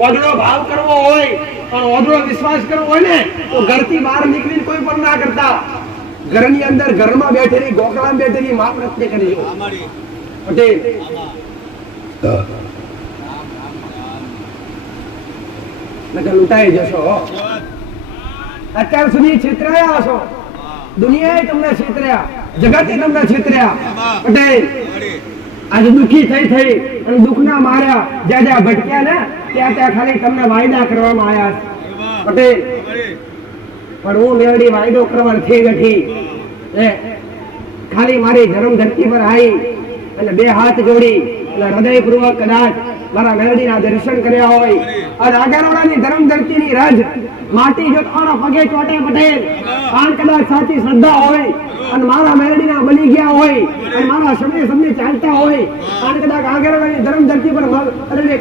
ઓદળો ભાવ કરવો હોય અને ઓદળો વિશ્વાસ કરવો હોય ને તો ઘરથી બહાર નીકળીને કોઈ પણ ના કરતા, ઘરની અંદર ઘરમાં બેઠેલી ગોકળામાં બેઠેલી માં પ્રત્યે કરજો. પટેલ નકર લૂંટાઈ જશો. અત્યાર સુધી છેતરાયા હશો, દુનિયાએ તમને છેતર્યા, જગતે તમને છેતર્યા. પટેલ આજે દુઃખી થઈ અને દુઃખના માર્યા જ્યાં જ્યાં ભટક્યા ને ત્યાં ત્યાં ખાલી તમને વાયદા કરવામાં આવ્યા છે. પટેલ પણ હું મેળડી વાયદો કરવા નથી. ખાલી મારી ધર્મ ધરતી પર આવી અને બે હાથ જોડી અને હૃદયપૂર્વક કદાચ મારા મેળડીના દર્શન કર્યા હોય અને આગળવાળાની ધર્મ ધરતીની રજ માટી જો તમારા પગે ચોટે પટેલ, આન કદાચ સાચી શ્રદ્ધા હોય અને મારા મેળડીના બની ગયા હોય અને મારા સમય ચાલતા હોય, આન કદાચ આગળવાળાની ધર્મ ધરતી પર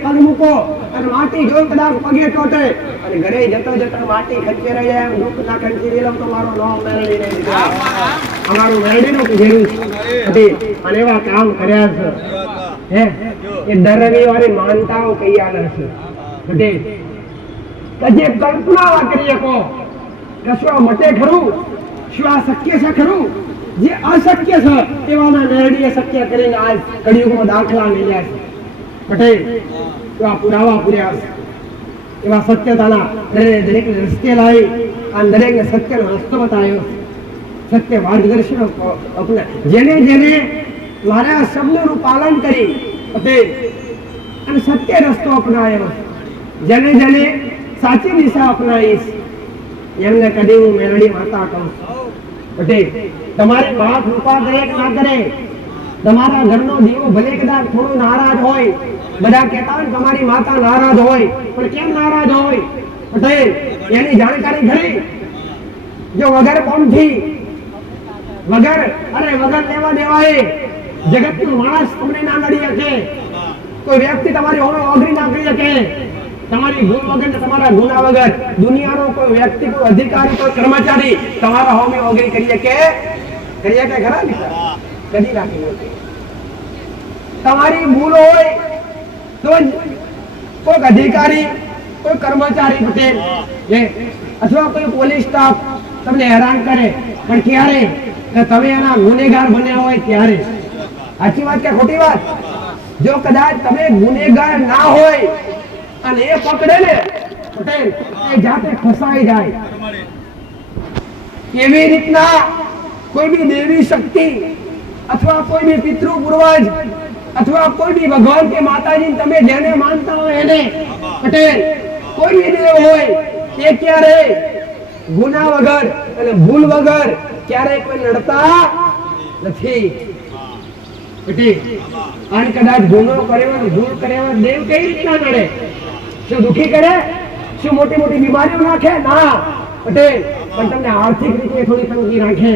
પગ મૂકો અને માટી જો કદાચ પગે ચોટે અને ઘરે જતા માટી ખંચે રહી જાય, દુઃખ ના ખંચી લઉં તો મારો નામ મેળડી નહીં. અમારું મેળડીનું કીધેલું છે અને એવા કામ કર્યા છે. હે એ દર રવિવારે માનતાઓ કઈ આલે છે પટેલ કે જે કલ્પના કરીએ કો કશું આ મટે ખરું, શું આ શક્ય છે ખરું? જે અશક્ય છે એવાના મેળડીએ શક્ય કરીને આજ કળિયુગમાં દાખલા મેળ્યા છે. પટેલ એવા પુરાવા પૂર્યા છે, એવા સત્યતાના દરેક રસ્તે લાવી અને દરેકને સત્યનો રસ્તો બતાવ્યો, સત્ય માર્ગદર્શન અપના જેને મારા શબ્દોનું પાલન કરી પટેલ અને સત્ય રસ્તો અપનાવ્યો, જેને સાચી દિશા અપનાવીશ એમને કદી હું મેળડી માતા કહું. પટેલ તમારી બા કૃપા કરે કે ના કરે, તમારા ઘરનો દીવો ભલે કદાચ થોડો નારાજ હોય, બધા કહેતા હોય તમારી માતા નારાજ હોય, પણ કેમ નારાજ હોય પટેલ એની જાણકારી ખરી. જો વગર કોમથી વગર લેવા દેવાય જગતનો માણસ તમને ના નડી શકે, કોઈ વ્યક્તિ તમારી ઓગળી ના કરી શકે, તમારી ગુણ વગર તમારા ગુના વગર દુનિયાનો કોઈ વ્યક્તિ, કોઈ અધિકારી, કોઈ કર્મચારી તમારા હોમે ઓગળી કરી શકે ખરા ને? કદી ના કરી શકે. તમારી ભૂલ હોય તો કોઈ અધિકારી, કોઈ કર્મચારી પટેલ અથવા કોઈ પોલીસ સ્ટાફ તમને હેરાન કરે, પણ ક્યારે? તમે એના ગુનેગાર બન્યા હોય ત્યારે. સાચી વાત કે ખોટી વાત? જો કદાચ તમે ગુનેગાર ના હોય અને એ પકડે ને પટેલ એ જાતે ફસાઈ જાય. કેવી રીતના કોઈ બી દેવી શક્તિ અથવા કોઈ બી પિતૃ પૂર્વજ અથવા કોઈ બી ભગવાન કે માતાજી તમે જેને માનતા હોય એને પટેલ કોઈ બી દેવ હોય એ ક્યારે ગુના વગર અને ભૂલ વગર ક્યારે કોઈ લડતા નથી. અને કદાચ ગુનો કર્યો, ભૂલ કર્યો, દેવ કઈ રીતના લડે? શું દુખી કરે? શું મોટી મોટી બીમારીઓ નાખે? ના પટેલ, પણ તમને આર્થિક રીતે થોડી તંગી રાખે.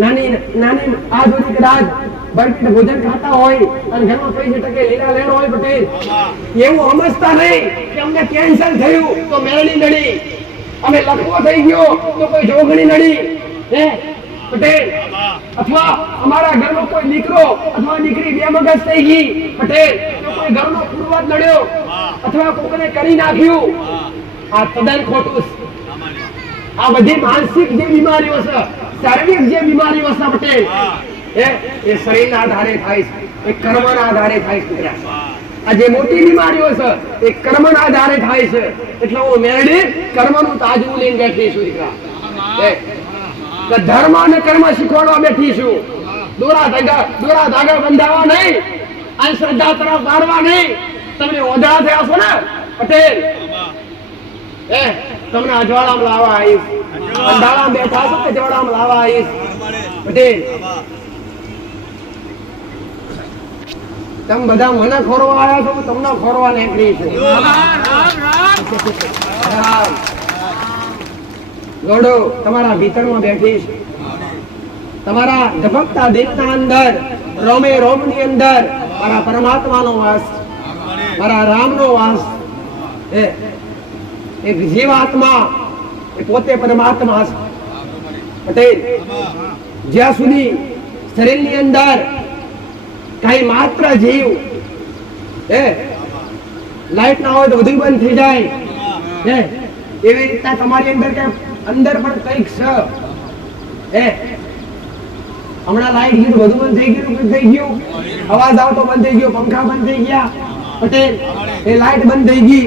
નાની આ જોડી કદાચ બરકત ભોજન ખાતા હોય અને ઘરમાં 50% લીલા લેણ હોય પટેલ, એવું સમજતા નહીં કે અમને કેન્સર થયું તો મેળડી નડી, અમે લખવો થઈ ગયો તો કોઈ જોગણી નડી. હે પટેલ, અથવા અમારા ઘરનો કોઈ દીકરો અથવા દીકરી બે મગજ થઈ ગઈ પટેલ, તો કોઈ ઘરનો પૂર્વજ નડ્યો અથવા કોઈને કરી નાખ્યું. આ તદ્દન ખોટું. આ બધી માનસિક જે બીમારીઓ છે, શારીરિક જે બીમારીઓ છે પટેલ, એ શરીરના આધારે થાય છે, એ કર્મના આધારે થાય છે. આ જે મોટી બીમારીઓ છે એ કર્મના આધારે થાય છે. એટલે હું મેળડી કર્મનું તાજવું લઈને બેઠી છું દીકરા. ધર્મ અને કર્મ શીખવાડવા બેઠી છું. દોરા ધાગા બંધાવા નહીં, અંધશ્રદ્ધા તરફ વાળવા નહીં. તમે ઓઢા થયા છો ને પટેલ, તમને અજવાળામાં લાવવા આવીશ. અંધારામાં બેઠા છો કે અજવાળામાં લાવવા આવીશ પટેલ. તમે બધા મને ખોરવા આવ્યા છો, તમને ખોરવા નીકળી છે. ગોડો તમારા ભીતરમાં બેઠી છે. તમારા ધબકતા દિલના અંદર, રોમે રોમની અંદર મારા પરમાત્માનો વાસ, મારા રામનો વાસ. એક જીવાત્મા એ પોતે પરમાત્મા છે પટેલ. જ્યાં સુધી શરીરની અંદર કઈ માત્ર જીવ લાઈટ ના હોય તો બધું બંધ થઈ જાય, એવી રીતના તમારી અંદર પણ કંઈક છે. હમણાં લાઈટ ગયું બધું બંધ થઈ ગયું, બંધ થઈ ગયું, અવાજ આવતો બંધ થઈ ગયો, પંખા બંધ થઈ ગયા પટેલ, એ લાઈટ બંધ થઈ ગઈ.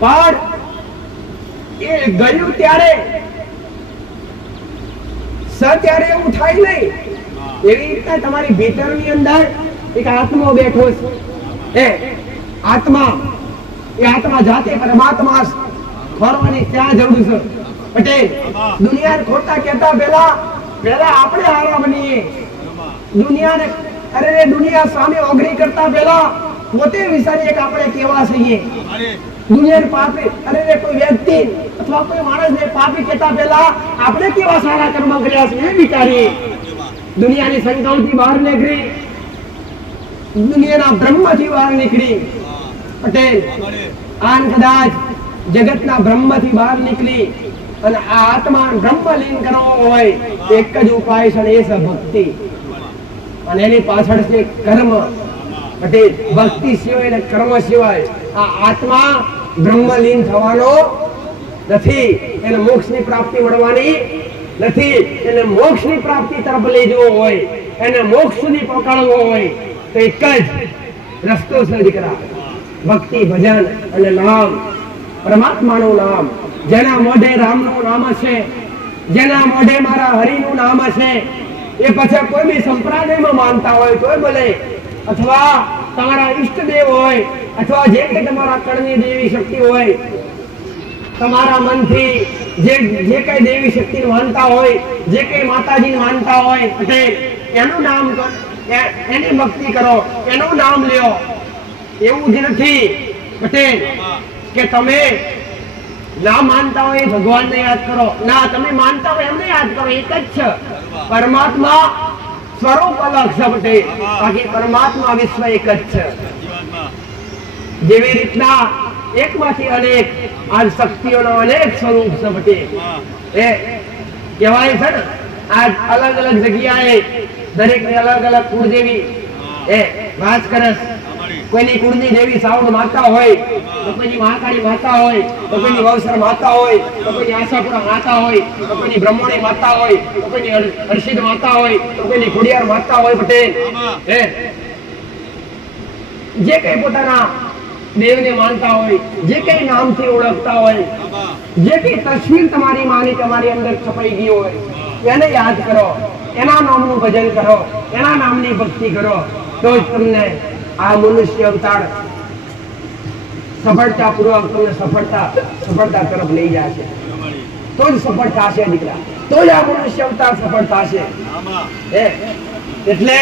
પણ એ ગયું ત્યારે ત્યારે એવું થાય નહીં. એવી રીતના તમારી ભીતરની અંદર એક આત્મા બેઠો છે. આત્મા જાતે પરમાત્મા ફરવાની ત્યાં જરૂર છે પટેલ. દુનિયાને ખોટા કહેતા પહેલા આપણે હારા બનીએ. દુનિયા સામે ઓગળી કરતા પહેલા પોતે વિચારીએ કે આપણે કેવા છીએ. દુનિયાને પાપી કોઈ વ્યક્તિ અથવા કોઈ માણસને પાપી કહેતા પહેલા આપણે કેવા સારા કર્મ કર્યા છે એ વિચારીએ. દુનિયાની સંકલ્પથી બહાર નીકળી, દુનિયાના બ્રહ્મથી બહાર નીકળી પટેલ. આન કદાચ જગતના બ્રહ્મથી બહાર નીકળી અને આ આત્મા બ્રહ્મલીન કરવો હોય એક જ ઉપાય છે, એ છે ભક્તિ. અને એની પાછળ છે કર્મ પટેલ. ભક્તિ સિવાય અને કર્મ સિવાય આ આત્મા બ્રહ્મલીન થવાનો નથી. એને મોક્ષની પ્રાપ્તિ મળવાની નથી. એને મોક્ષની પ્રાપ્તિ તરફ લઈ જવો હોય, એને મોક્ષ સુધી પહોંચાડવો હોય તો એક જ રસ્તો છે દીકરા, ભક્તિ, ભજન અને નામ, પરમાત્માનું નામ. જેના મોઢે રામનું નામ છે, જેના મોઢે મારા હરિનું નામ છે, એ પછી કોઈ બી સંપ્રદાયમાં માનતા હોય તોય ભલે, અથવા તમારા ઈષ્ટદેવ હોય, અથવા જે કંઈ તમારા કળની દેવી શક્તિ હોય, તમારા મનથી જે કઈ દેવી શક્તિ માનતા હોય, જે કઈ માતાજી માનતા હોય પટેલ, એનું નામ એની ભક્તિ કરો, એનું નામ લ્યો. એવું જ નથી પટેલ કે તમે ના માનતા હોય ભગવાનને યાદ કરો, ના તમે માનતા હોય એમને યાદ કરો. એક જ છે પરમાત્મા, સ્વરૂપ અલગ છે પટેલ, બાકી પરમાત્મા વિશ્વ એક જ છે. જેવી રીતના એકમાંથી અનેક આ શક્તિઓના અનેક સ્વરૂપ છે પટેલ. એ કહેવાય છે ને આજ અલગ અલગ જગ્યાએ દરેક અલગ અલગ કુળદેવી વાસ કરે. કોઈની કુળની દેવી સાવડ માતા હોય, તો કોઈની મહાકાળી માતા હોય, તો કોઈની વવસર માતા હોય, તો કોઈની આશાપુરા માતા હોય, તો કોઈની બ્રહ્મણી માતા હોય, તો કોઈની હર્ષિદ માતા હોય, તો કોઈની ખોડિયાર માતા હોય પટેલ. જે કઈ પોતાના દેવને માનતા હોય, જે કઈ નામથી ઓળખતા હોય, જે કઈ તસવીર તમારી માની તમારી અંદર છપાઈ ગઈ હોય, એને યાદ કરો, એના નામનું ભજન કરો, એના નામની ભક્તિ કરો, તો જ તમને આ મનુષ્ય અવતાર સફળતાપૂર્વક તમને સફળતા તરફ લઈ જશે. તો જ સફળ થશે દીકરા, તો જ આ મનુષ્ય અવતાર સફળ થશે. એટલે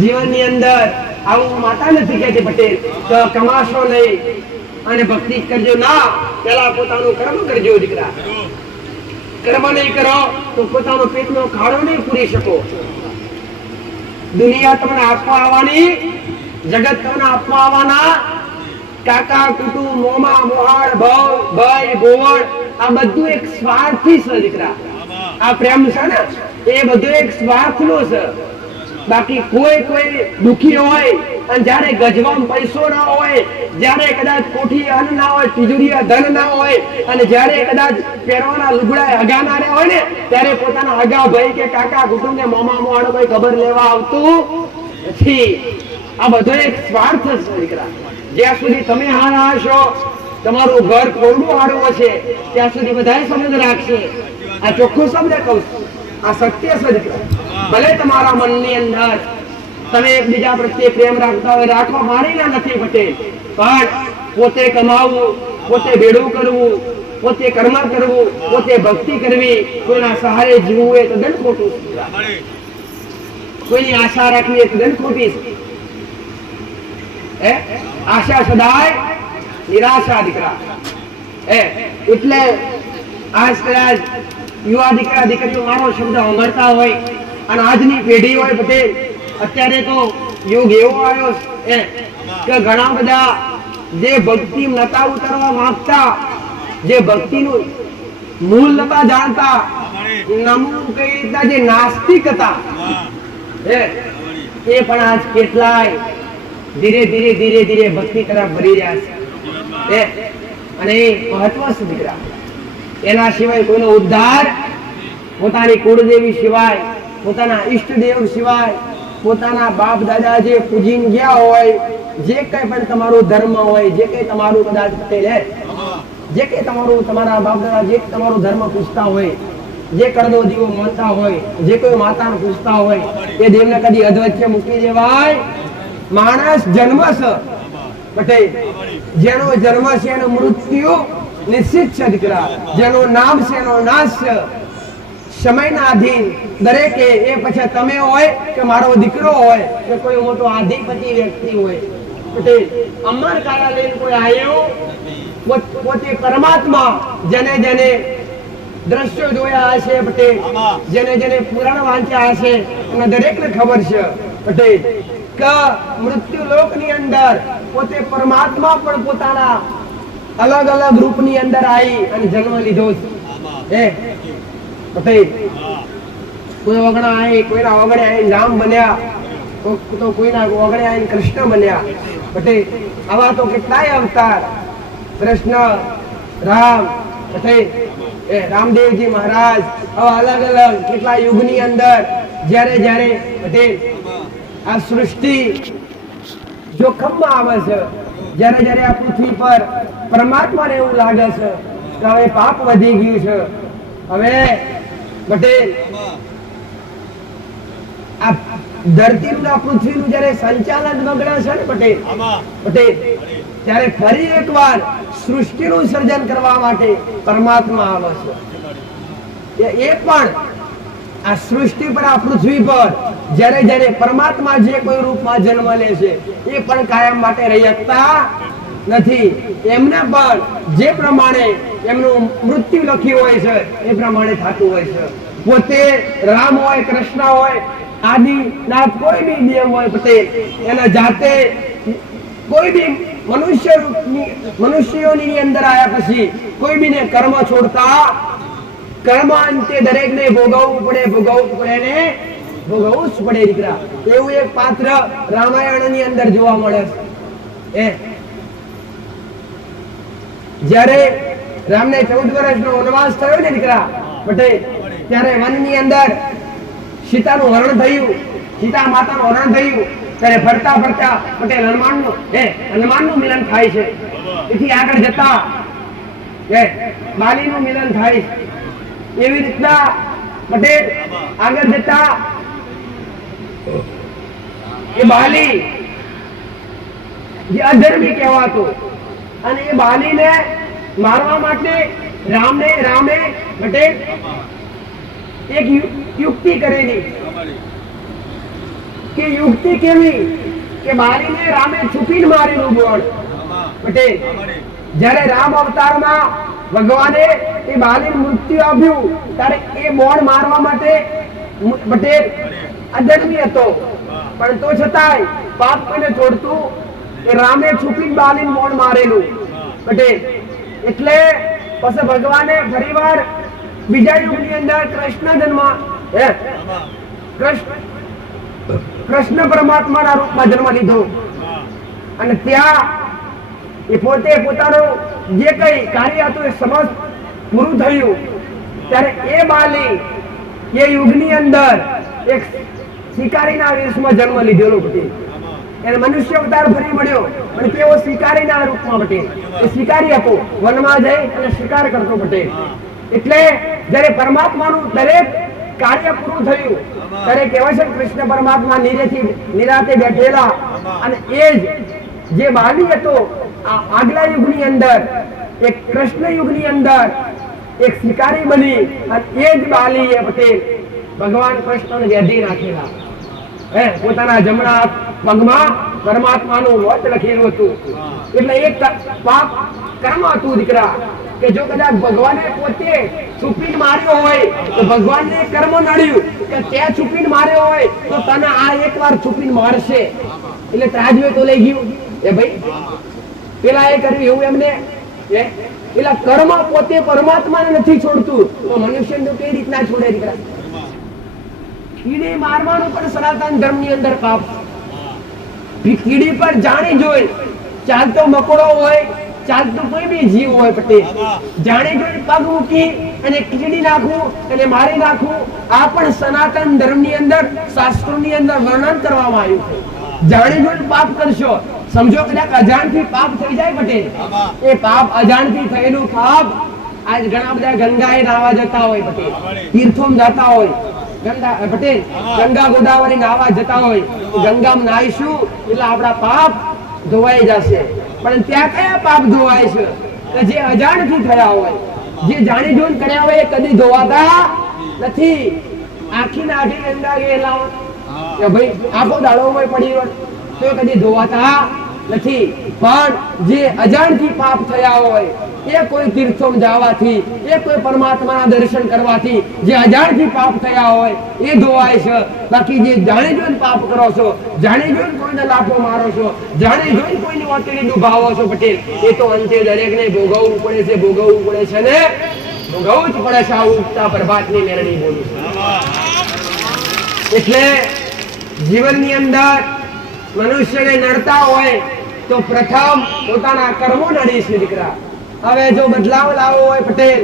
જીવનની અંદર આવું માતા નથી કહેતી પટેલ તો કમાશો નહીં અને ભક્તિ કરજો. ના, પેલા પોતાનું કર્મ કરજો દીકરા. કર્મ નહીં કરો તો પોતાનો પેટનો ખાડો નહીં પૂરી શકો. દુનિયા તમને આપવા આવવાની, જગત તમને આપવા આવવાના, કાકા કુટુંબ, મોમા મોહાળ, ભાઈ ગોવળ, આ બધું એક સ્વાર્થી છે દીકરા. આ પ્રેમ છે ને એ બધું એક સ્વાર્થનો છે. બાકી કોઈ દુખી હોય અને જ્યારે ગજવામાં પૈસો ના હોય, જ્યારે કદાચ કોઠી અન્ન ના હોય, તિજોરી ધન ના હોય, અને જ્યારે કદાચ પહેરવાના લુગડા હગા ના હોય ને, ત્યારે પોતાના હગા ભાઈ કે કાકા કુટુંબ ને મોમા મોહાળ કોઈ ખબર લેવા આવતું નથી. આ બધો એક સ્વાર્થ છે દીકરા. જ્યાં સુધી તમે હારા હશો, તમારું ઘર કોરડું હારું હશે, ત્યાં સુધી બધા સમજ રાખશે. આ ચોખ્ખું શબ્દ કહું છું, આ સત્ય છે દીકરા. ભલે તમારા મનની અંદર તમે એકબીજા પ્રત્યે પ્રેમ રાખતા હોય, રાખો, મારીના નથી પટેલ, પણ પોતે કમાવું, પોતે ભેડું કરવું, પોતે કર્મ કરવું, પોતે ભક્તિ કરવી, કોઈના સહારે જીવવું એ તદ્દન ખોટું છે. કોઈની આશા રાખવી એ તદ્દન ખોટી છે. આશા સદાય નિરાશા દીકરા. એટલે આજ કદાચ યુવા દીકરા દીકરીઓ મારો શબ્દ સાંભળતા હોય અને આજની પેઢી હોય પટેલ, અત્યારે તો યુગ એવો આવ્યો કે ઘણા બધા જે ભક્તિ નતા ઉતારવા માંગતા, જે ભક્તિનું મૂળ નતા જાણતા, નમવું કઈ રીતના જે નાસ્તિક હતા, એ પણ આજ કેટલાય ધીરે ધીરે ભક્તિ તરફ વળી રહ્યા છે. અને એ મહત્વ છે દીકરા. એના સિવાય કોઈનો ઉદ્ધાર પોતાની કુળદેવી સિવાય પોતાના ઈષ્ટદેવ સિવાય પોતાના બાપ દાદા જે પૂજીને ગયા હોય, જે કંઈ પણ તમારું ધર્મ હોય, જે કંઈ તમારું કદાચ જે કંઈ તમારું તમારા બાપ દાદા જે તમારું ધર્મ પૂછતા હોય, જે કરદો દીવો માનતા હોય, જે કોઈ માતાને પૂછતા હોય, એ દેવને કદી અધવચ્ચે મૂકી દેવાય. માણસ જન્મ છે પટેલ, જેનો જન્મ છે એનું મૃત્યુ નિશ્ચિત છે દીકરા. જેનું નામ છે એનો નાશ છે. સમયના આધીન દરેકે, એ પછી તમે હોય કે મારો દીકરો હોય કે કોઈ મોટો આધિપતિ વ્યક્તિ હોય પટેલ, અમર કાળા લઈને કોઈ આવ્યો પોતે પરમાત્મા, જેને જેને દ્રશ્યો જોયા હશે પટેલ, જેને જેને પુરાણ વાંચ્યા હશે અને દરેકને ખબર છે પટેલ કે મૃત્યુ લોકની અંદર પોતે પરમાત્મા પણ પોતાના અલગ અલગ રૂપની અંદર આવી અને જન્મ લીધો છે. પટેલ કોઈ વગણા આવી, કોઈના વગડે આવીને રામ બન્યા, તો કોઈના વગડે આવીને કૃષ્ણ બન્યા પટેલ. આવા તો કેટલાય અવતાર કૃષ્ણ, રામ પટેલ, રામદેવજી મહારાજ, આવા અલગ અલગ કેટલા યુગની અંદર જ્યારે જ્યારે પટેલ આ સૃષ્ટિ જોખમમાં આવે છે, જ્યારે જ્યારે આ પૃથ્વી પર પરમાત્માને એવું લાગે છે કે હવે પાપ વધી ગયું છે, હવે પટેલ આ ધરતીનું આ પૃથ્વીનું જ્યારે સંચાલન બગડે છે ને પટેલ ત્યારે ફરી એકવાર સૃષ્ટિનું સર્જન કરવા માટે પરમાત્મા આવે છે. એ પણ આ સૃષ્ટિ પર, આ પૃથ્વી પર જ્યારે જ્યારે પરમાત્મા જે કોઈ રૂપમાં જન્મ લે છે એ પણ કાયમ માટે રહી શકતા નથી. એમને પણ જે પ્રમાણે એમનું મૃત્યુ લખ્યું હોય છે એ પ્રમાણે થતું હોય છે. પોતે રામ હોય, કૃષ્ણ હોય, આદિ ના કોઈ બી દેવ હોય પટેલ, એના જાતે કોઈ બી મનુષ્યોની અંદર આયા પછી કોઈ બીને કર્મ છોડતા, કર્મ અંતે દરેકને ભોગવવું પડે ને ભોગવવું જ પડે દીકરા. એવું એક પાત્ર રામાયણની અંદર જોવા મળે છે. જ્યારે રામને 14 વર્ષનો વનવાસ થયો ને દીકરા પટેલ, ત્યારે વનની અંદર સીતાનું હરણ થયું, સીતા માતાનું હરણ થયું. ત્યારે ફરતા ફરતા પટેલ હનુમાનનું મિલન થાય છે. એથી આગળ જતા બાલીનું મિલન થાય છે. એવી રીતના પટેલ આગળ જતા એ બાલી જે અધર્મી કહેવાતો, અને એ બાલીને મારવા માટે રામે પટેલ એક યુક્તિ કરેલી. કે યુક્તિ કેવી કે બાલીને રામે છુપીને મારેલું બોલ પટેલ. જ્યારે રામ અવતારમાં ભગવાને એ બાલીનું મૃત્યુ આપ્યું ત્યારે એ બોણ મારવા માટે પટેલ અધર્મી હતો, પણ તો છતાંય પાપ કોઈને છોડતું કે રામે છુપીને બાલીનું બોણ મારેલું પટેલ. એટલે પછી ભગવાને ફરીવાર બીજા યુગની અંદર કૃષ્ણ પરમાત્માના રૂપમાં જન્મ લીધો, અને ત્યાં એ પોતે પોતાનું જે કઈ કાર્ય હતું એ સમસ્ત પૂરું થયું. ત્યારે એ બાલી એ યુગની અંદર એક શિકારીના વેશમાં જન્મ લીધેલો પટેલ. એને મનુષ્ય અવતાર ફરી મળ્યો, પણ તેઓ શિકારીના રૂપમાં પટેલ. એ શિકારી હતો, વનમાં જઈ અને શિકાર કરતો પટેલ. એટલે જ્યારે પરમાત્માનું દરેક કાર્ય પૂરું થયું ત્યારે કહેવાય છે કૃષ્ણ પરમાત્મા નિરાતે બેઠેલા, અને એ જ જે બાલી હતો આગલા યુગની અંદર, એક કૃષ્ણ યુગની અંદર એક શિકારી બની, અને એ જ બાલી એ પટેલ ભગવાન કૃષ્ણને વેધી નાખેલા. પોતાના જમણા પગમાં પરમાત્માનું મોત લખેલું હતું. એટલે એક પાપ કર્મ હતું દીકરા, કે જો કદાચ ભગવાને પોતે છુપીને માર્યો હોય તો ભગવાનને કર્મ નડ્યું કે ત્યાં છુપીને માર્યો હોય તો તને આ એકવાર છુપીને મારશે. એટલે ત્રાજવે તો લઈ ગયું એ ભાઈ પેલા એ કર્યું એવું એમને. એટલે કર્મ પોતે પરમાત્માને નથી છોડતું તો મનુષ્યને કઈ રીતના છોડે દીકરા? કીડી મારવાનું પણ સનાતન ધર્મની અંદર પાપ. કીડી પર જાણી જોઈ ચાલતો મકોડો હોય, ચાલતું કોઈ બી જીવ હોય પટેલ, જાણે જોઈને પગ મૂકી અને ખીચડી નાખવું અને મારી નાખવું, આ પણ સનાતન ધર્મની અંદર શાસ્ત્રોની અંદર વર્ણન કરવામાં આવ્યું છે. જાણે જોઈને પાપ કરશો, સમજો કદાચ અજાણથી પાપ થઈ જાય પટેલ, એ પાપ અજાણથી થયેલું પાપ આજ ઘણા બધા ગંગાએ નાવા જતા હોય પટેલ, તીર્થોમાં જતા હોય પટેલ, ગંગા ગોદાવરી નાવા જતા હોય, ગંગામાં નાહીશું એટલે આપણા પાપ ધોવાઈ જશે. પણ ત્યાં કયા પાપ ધોવાય છે? કે જે અજાણથી થયા હોય, જે જાણી જોઈને કર્યા હોય એ કદી ધોવાતા નથી. આખી ને આખી ગંગા ગયેલા હોય કે ભાઈ આખો દાડો હોય પડી હોય તો એ કદી ધોવાતા નથી. પણ જે અજાણથી પાપ થયા હોય, એ કોઈ તીર્થોમાં જવાથી, એ કોઈ પરમાત્માના દર્શન કરવાથી જે અજાણથી પાપ થયા હોય એ ધોવાય છે. બાકી જે જાણી જોઈને પાપ કરો છો, જાણી જોઈને કોઈને લાફો મારો છો, જાણી જોઈને કોઈની વાતડી દુભાવો છો પટેલ, એ તો અંતે દરેકને ભોગવવું પડે છે, ભોગવવું પડે છે ને ભોગવવું જ પડે છે. આ ઉગતા પ્રભાતની મેળવી બોલું છું. એટલે જીવનની અંદર મનુષ્યને નડતા હોય તો પ્રથમ પોતાના કર્મો નડી છે દીકરા. હવે જો બદલાવ લાવવો હોય પટેલ,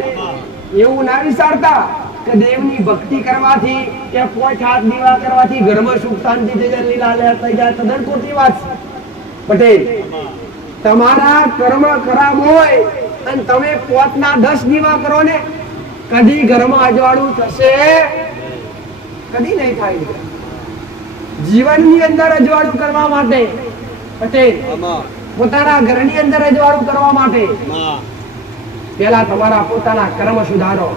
એવું ના વિચારતા કે દેવની ભક્તિ કરવાથી કે 5-7 દીવા કરવાથી ઘરમાં સુખ શાંતિ થઈ જાય, લીલા લહેર થઈ જાય, તદ્દન ખોટી વાત છે પટેલ. તમારા કર્મ ખરાબ હોય અને તમે 5-10 દીવા કરો ને, કદી ઘરમાં અજવાળું થશે? કદી નહીં થાય. જીવનની અંદર અજવાળું કરવા માટે પટેલ, પોતાના ઘરની અંદર અજવાળું કરવા માટે પહેલા તમારા પોતાના કર્મ સુધારો,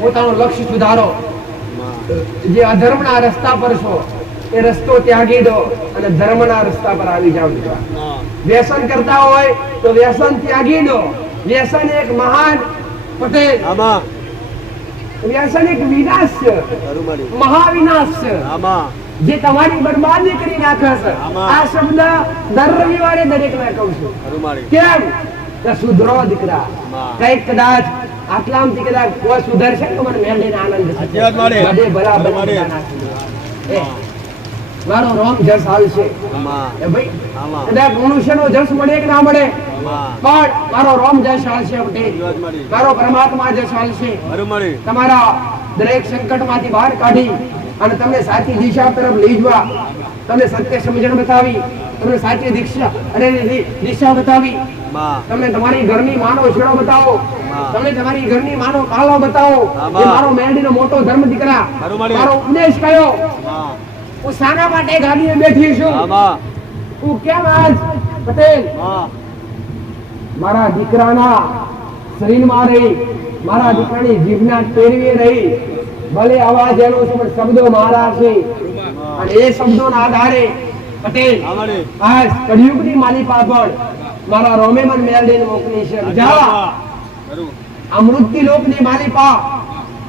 પોતાનું લક્ષ્ય સુધારો. જે અધર્મના રસ્તા પર છો એ રસ્તો ત્યાગી દો અને ધર્મના રસ્તા પર આવી જાઓ. વ્યસન કરતા હોય તો વ્યસન ત્યાગી દો. વ્યસન એક મહાન પટેલ, વ્યસન એક વિનાશ છે, મહાવિનાશ છે, જે તમારી બરબાદી કરી નાખે છે. આ શબ્દ દર રવિવારે દરેકને કહું છું. કેમ કે સુધરો દીકરા. કઈક કદાચ આટલામથી કદાચ કોઈ સુધરશે તો મને મેળવીને આનંદ થશે. બધે બરાબર મારો રોમ જસ હાલશે. એ ભાઈ કદાચ મનુષ્યનો જસ મળે કે ના મળે, પણ મારો રોમ જસ હાલશે પટેલ, મારો પરમાત્મા જસ હાલશે. તમારા દરેક સંકટમાંથી બહાર કાઢી અને તમને સાચી દિશા તરફ લઈ જવા, તમને સત્ય સમજણ બતાવી, તમને સાચી દિશા બતાવી, તમને તમારી ઘરની માનો છેડો બતાવો, તમને તમારી ઘરની માનો કાલો બતાવો. એ મારો મેરડીનો મોટો ધર્મ દીકરા, મારો ઉપદેશ કયો. હું શાના માટે ગાડીએ બેઠી છું? હું કેમ આજ પટેલ મારા દીકરાના શરીરમાં રહી, મારા દીકરાની જીભના ટેરવે રહી, ભલે અવાજ એનો છે પણ શબ્દો મારા છે, અને એ શબ્દોના આધારે પટેલ આજ કળિયુગની માલિકા પણ મારા રોમે મન મેળવીને મોકલી છે. આ મૃત્યુ લોકની માલિકા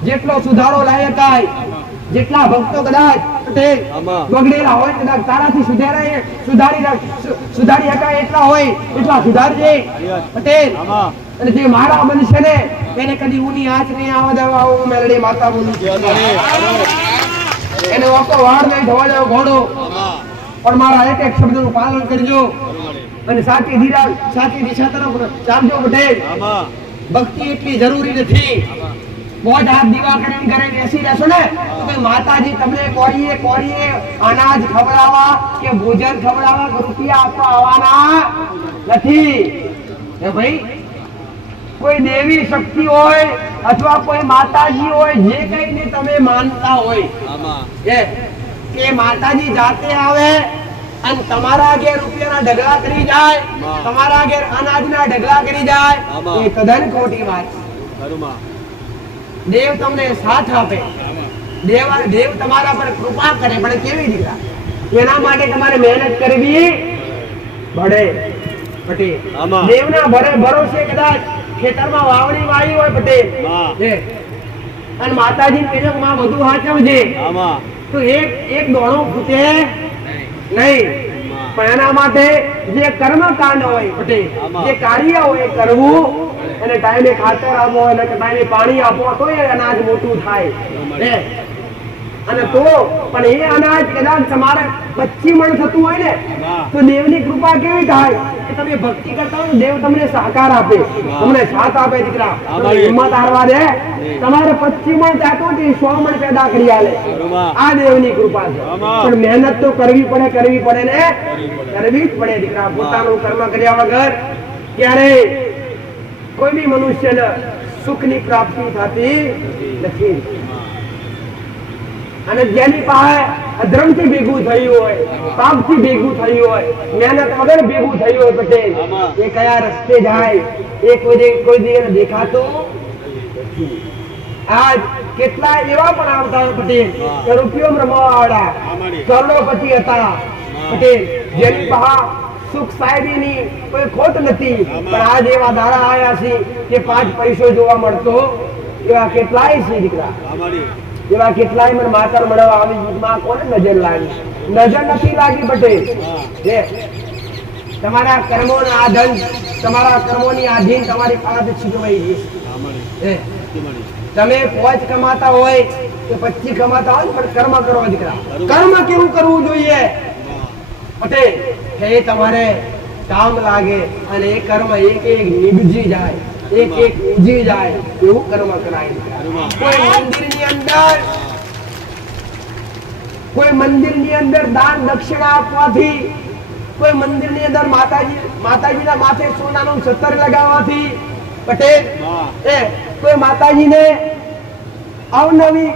જેટલો સુધારો લાયક થાય, જેટલા ભક્તો કદાચ પટેલ બગડેલા હોય, કદાચ તારાથી સુધારી શકાય એટલા હોય એટલા સુધારજે પટેલ. અને જે મારા બનશે ને એને કદી ઊની આંચ નહીં આવવા દેવા. હું મેલડી માતા બોલું છું. એને વાકો વાળ નહીં ધોવા દેવો ઘોડો, પણ મારા એક એક શબ્દનું પાલન કરજો અને સાચી દિશા તરફ ચાલજો પટેલ. ભક્તિ એટલી જરૂરી નથી. બહુ જ હાથ દીવા કરીને ઘરે બેસી રહેશો ને તો માતાજી તમને કોરીએ અનાજ ખવડાવવા કે ભોજન ખવડાવવા કે રૂપિયા આપવા આવવાના નથી. એ ભાઈ કોઈ દેવી શક્તિ હોય અથવા કોઈ માતાજી હોય, જે કઈને તમે માનતા હોય, કે માતાજી જાતે આવે અને તમારા ઘેર રૂપિયાના ઢગલા કરી જાય, તમારા ઘેર અનાજના ઢગલા કરી જાય, એ તદ્દન ખોટી વાત. દેવ તમને સાથ આપે, દેવ તમારા પર કૃપા કરે, પણ કેવી રીતે? એના માટે તમારે મહેનત કરવી પડે પટેલ. દેવના ભરોસે કદાચ ખેતરમાં વાવણી વાવી હોય પટેલ, અને માતાજી કહેજો માં બધું હાચવજે, તો એક દોણો ફૂટે નહીં. પણ એના માટે જે કર્મકાંડ હોય પટેલ, જે કાર્ય હોય કરવું, અને ટાઈમે ખાતર આપો અને ટાઈમે પાણી આપો તો એ અનાજ મોટું થાય. અને તો પણ એ અનાજ કદાચ તમારે 25 મણ થતું હોય ને તો દેવની કૃપા કેવી થાય કે તમે ભક્તિ કરતા હો દેવ તમને સહકાર આપે, તમને સાથ આપે દીકરા. તમે હિંમત હારવા દે. તમારે 25 મણ જાતો 100 મણ પેદા કરી આલે. આ દેવની કૃપા છે. પણ મહેનત તો કરવી પડે ને, કરવી જ પડે દીકરા. પોતાનું કર્મ કર્યા વગર ક્યારે કોઈ બી મનુષ્યને સુખની પ્રાપ્તિ થતી નથી. અને જેની પાસે અધર્મથી ભેગું થયું હોય, પાપથી ભેગું થયું હોય, મહેનત વગર ભેગું થયું હોય પટેલ, એ કયા રસ્તે જાય એ કોઈ દિવસ દેખાતું નથી. આજ કેટલા એવા પણ આવતા હોય પટેલ કે રૂપિયો રમવા વાળા કરોડોપતિ હતા પટેલ, જેની પાસે સુખ સાહેબીની કોઈ ખોટ નથી. પણ આજ એવા દાડા આવ્યા છે કે 5 પૈસો જોવા મળતો એવા કેટલાય છે દીકરા. એવા કેટલાય મને માતર મળવા આવી માં કોને નજર લાગી? નજર નથી લાગી પટેલ. તમારા કર્મોના આધીન, તમારા કર્મોની આધીન તમારી પાસે છીનવાઈ ગઈ. તમે 5 કમાતા હોય કે 25 કમાતા હોય પણ કર્મ કરો દીકરા. કર્મ કેવું કરવું જોઈએ પટેલ કે એ તમારે કામ લાગે અને એ કર્મ એક નિભજી જાય, એક ઉજી જાય એવું કર્મ કરાય. કોઈ મંદિરની અંદર દાન દક્ષિણા આપવાથી, કોઈ મંદિરની અંદર માતાજીના માથે સોનાનું સત્તર લગાવવાથી પટેલ, કોઈ માતાજીને અવનવી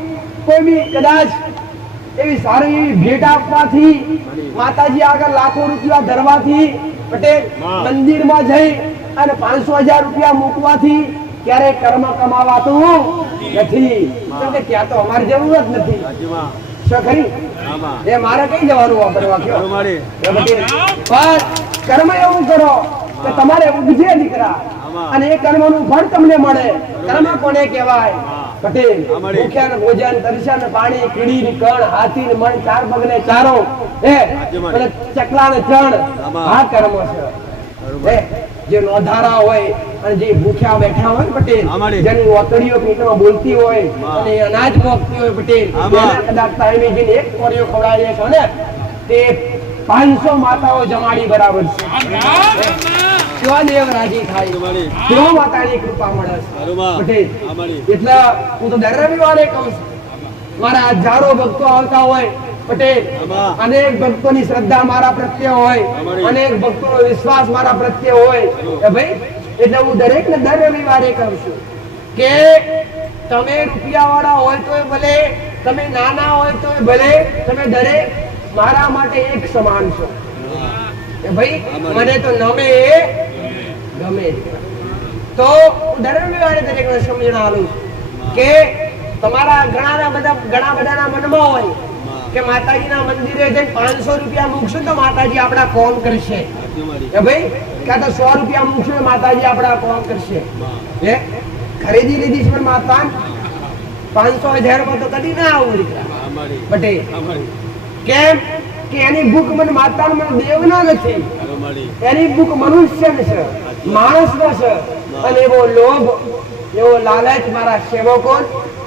કોઈ બી કદાચ એવી સારી એવી ભેટ આપવાથી, માતાજી આગળ લાખો રૂપિયા ધરવાથી પટેલ, મંદિરમાં જઈ અને 500,000 રૂપિયા મૂકવાથી ક્યારે કર્મ કમાવાતું નથી. કેમ કે ત્યાં તો અમારી જરૂરત નથી. ખરી એ મારે કઈ જવાનું વાપરવા કયો? પણ કર્મ એવું કરો કે તમારે ઉગજે દીકરા અને એ કર્મનું ફળ તમને મળે. કર્મ કોને કહેવાય પટેલ? ભૂખ્યાને ભોજન, તરસ્યાને પાણી, કીડીને કણ, હાથીને મણ, 4 પગને ચારો, ચકલાને ચણ, આ કર્મ છે. જે નોંધારા હોય અને જે ભૂખ્યા બેઠા હોય પટેલ, જેની ઓતડીઓ પેટમાં બોલતી હોય અને અનાજ મોકતી હોય પટેલ, એના કદાચ ટાઈમે જઈને એક કોરીઓ ખવડાવીએ છો ને તે 500 માતાઓ જમાડી બરાબર છે. કેવા દેવ રાજી થાય, કેવા માતાની કૃપા મળે પટેલ. એટલે હું તો દર રવિવારે કહું છું, મારા હજારો ભક્તો આવતા હોય પટેલ, અનેક ભક્તોની શ્રદ્ધા મારા પ્રત્યે હોય, અનેક ભક્તોનો વિશ્વાસ મારા પ્રત્યે હોય કે ભાઈ, એટલે હું દરેકને દર રવિવારે કહું છું કે તમે રૂપિયા વાળા હોય તોય ભલે, તમે નાના હોય તોય ભલે, તમે દરેક મારા માટે એક સમાન છો. કે ભાઈ મને તો નમે ગમે. તો હું દર રવિવારે દરેકને સમજણ આલું કે તમારા ઘણા બધાના મનમાં હોય કે માતાજીના મંદિરે જઈને 500 રૂપિયા મૂકશું તો માતાજી આપણા કોમ કરશે. કે ભાઈ કાં તો 100 રૂપિયા મૂકશું તો માતાજી આપણા કોમ કરશે. હે ખરીદી લીધી છે માતા 500,000 રૂપિયા તો કદી ના આવું દીકરા પટેલ. કેમ કે એની ભૂખ મને માતાનો મને દેવનો નથી, એની ભૂખ મનુષ્યને છે, માણસનો છે. અને એવો લોભ, એવો લાલચ મારા સેવકો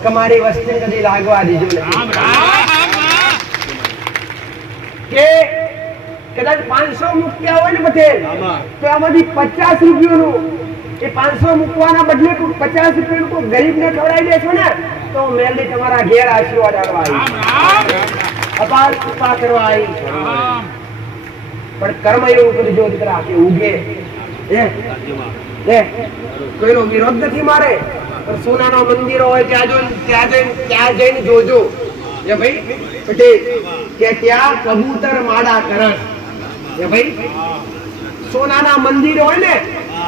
કે મારી વસ્તી કદી લાગવા દીધું નથી. કે કદાચ 500 મૂક્યા હોય ને પટેલ તો આમાંથી 50 રૂપિયાનું એ 500 મૂકવાના બદલે 50 રૂપિયાનું કોઈ ગરીબને ખવડાવી દેશો ને તો મેલડી તમારા ઘેર આશીર્વાદ આપવા આવી, અપાર કૃપા કરવા આવી. પણ કર્મ એવું કરજો દીકરા કે ઉગે. કોઈનો વિરોધ નથી મારે, પણ સોનાના મંદિરો હોય ત્યાં જઈને જોજો એ ભાઈ પટેલ કે ત્યાં કબૂતર માળા કરસ. એ ભાઈ સોનાના મંદિર હોય ને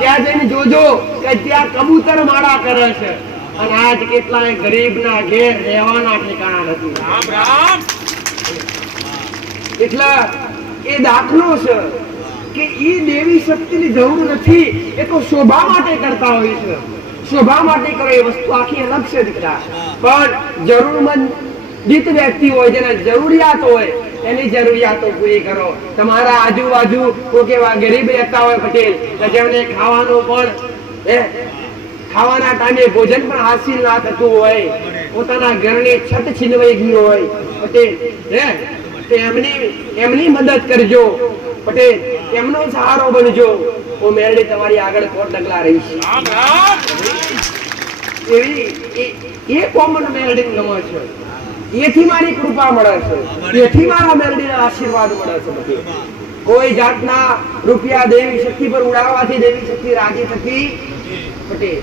ત્યાં જઈને જોજો કે ત્યાં કબૂતર માળા કરે છે. અને આજ કેટલાય ગરીબના ઘેર રહેવાના ઠેકાણા નથી. એટલે એ દાખલો છે કે એ દેવી શક્તિની જરૂર નથી, એ તો શોભા માટે કરતા હોય છે. શોભા માટે કરે એ વસ્તુ આખી અલગ છે દીકરા. પણ જરૂરમંદ વ્યક્તિ હોય, જેને જરૂરિયાત હોય એની જરૂરિયાતો પૂરી કરો. તમારા આજુબાજુ કોઈ એવા ગરીબ રહેતા હોય પટેલ કે જેમને ખાવાનું પણ ખાવાના ટાઈમે ભોજન પણ હાસિલ ના થતું હોય, પોતાના ઘરની છત છીનવાઈ ગઈ હોય પટેલ, એમની મદદ કરજો પટેલ, એમનો સહારો બનજો. હું મેરડી તમારી આગળ કોટ ડગલા રહીશ. એ કોમન મેરડી ગમે છે, એથી મારી કૃપા મળે છે, એથી મારા મેરડીના આશીર્વાદ મળે છે. બધી કોઈ જાતના રૂપિયા દેવી શક્તિ પર ઉડાવવાથી દેવી શક્તિ રાજી થતી પટેલ.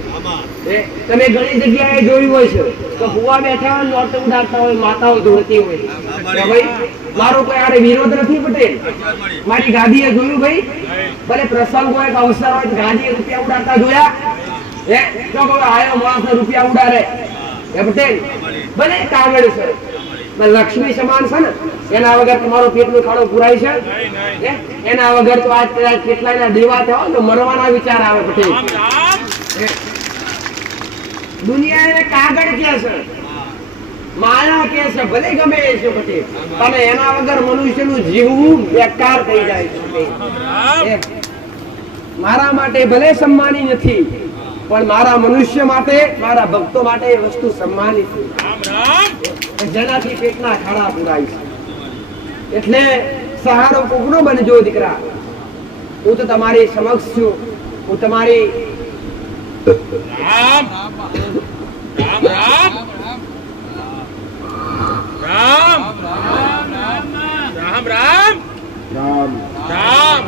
તમે ઘણી જગ્યાએ જોયું હોય છે તો ભુવા બેઠા હોય, નોટ ઉડાડતા હોય, માતાઓ ધોળતી હોય. ભાઈ મારો કોઈ આડે વિરોધ નથી પટેલ. મારી ગાદીએ જોયું ભાઈ, ભલે પ્રસંગ હોય કે અવસર હોય તો ગાદીએ રૂપિયા ઉડાડતા જોયા? તો આયો માણસ રૂપિયા ઉડાડે પટેલ, ભલે કાગળ છે, લક્ષ્મી સમાન છે ને, એના વગર તમારો પેટનું ખાડો પુરાય છે? એના વગર તો આજ કેટલાયના દેવા થયા તો મરવાના વિચાર આવે પટેલ. દુનિયા એને કાગળ કે છે, માયા કે છે, ભલે ગમે એ છે પટેલ, અને એના વગર મનુષ્યનું જીવવું બેકાર થઈ જાય છે. મારા માટે ભલે સન્માની નથી, પણ મારા મનુષ્ય માટે, મારા ભક્તો માટે એ વસ્તુ સન્માનિત છે, જેનાથી પેટના ખાડા પુરાય છે. એટલે સહારો કોકનો બનજો દીકરા. હું તો તમારી સમક્ષ છું, હું તમારી રામ રામ રામ રામ રામ રામ રામ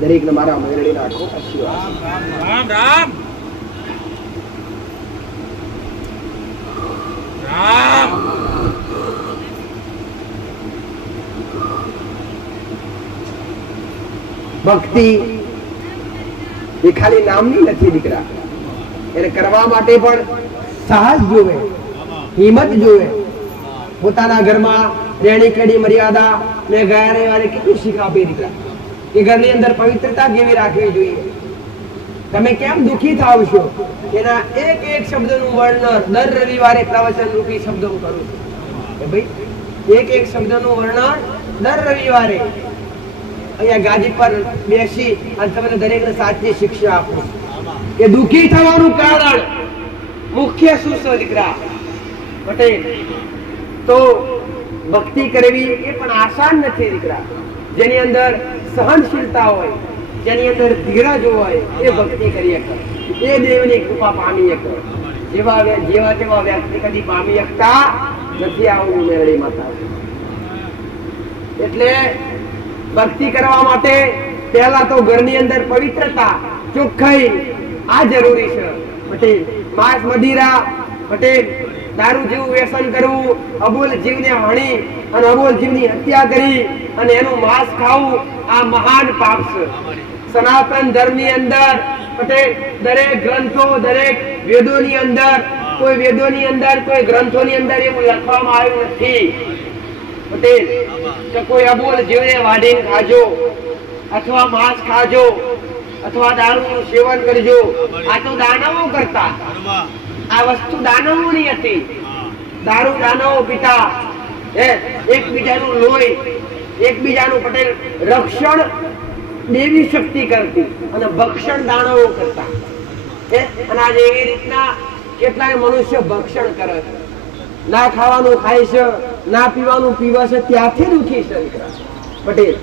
દરેક ને મારા મેરડીના ખૂબ આશીર્વાદ. રામ રામ રામ ભક્તિ એ ખાલી નામની નથી દીકરા, એને કરવા માટે પણ સાહસ જોવે, હિંમત જોવે. પોતાના ઘરમાં રેણી કેડી મર્યાદા મેં ગયા રવિવારે કેટલું શીખ આપી દીકરા કે ઘરની અંદર પવિત્રતા કેવી રાખવી જોઈએ. તમે કેમ દુખી થાવ છો એના એક એક શબ્દનું વર્ણન દર રવિવારે પ્રવચન રૂપી શબ્દ હું કરું છું. કે ભાઈ એક એક શબ્દનું વર્ણન દર રવિવારે અહીંયા ગાદી પર બેસી અને તમને દરેકને સાચી શિક્ષા આપું કે દુખી થવાનું કારણ મુખ્ય શું છે દીકરા પટેલ? તો ભક્તિ કરવી એ પણ આસાન નથી દીકરા. જેની અંદર સહનશીલતા હોય, જેની અંદર ધીરજ હોય, એ ભક્તિ કરી શકે, એ દેવની કૃપા પામી શકે. જેવા જેવા વ્યક્તિ કદી પામી શકતા નથી આવું મેરડી માતા. એટલે ભક્તિ કરવા માટે પહેલા તો ઘરની અંદર પવિત્રતા, ચોખ્ખાઈ આ જરૂરી છે પટેલ. માંસ મદિરા પટેલ, દારૂ જેવું વ્યસન કરવું, અબોલ જીવને હણી અને અબોલ જીવની હત્યા કરી અને એનું માંસ ખાવું આ મહાન પાપ છે. સનાતન ધર્મની અંદર પટેલ દરેક ગ્રંથો, દરેક વેદોની અંદર, કોઈ વેદોની અંદર, કોઈ ગ્રંથોની અંદર એવું લખવામાં આવ્યું નથી પટેલ કે કોઈ અબોલ જીવને વાઢીને ખાજો, અથવા માંસ ખાજો, અથવા દારૂનું સેવન કરજો. આ તો દાનવો કરતા, આ વસ્તુ દાનવોની હતી. દારૂ દાનવો પીતા, એકબીજાનું લોહી, એકબીજાનું પટેલ રક્ષણ દેવી શક્તિ કરતી અને ભક્ષણ દાનવો કરતા. અને આજે એવી રીતના કેટલાય મનુષ્ય ભક્ષણ કરે છે. ના ખાવાનું ખાય છે, ના પીવાનું પીવે છે, ત્યાંથી દુખી છે પટેલ.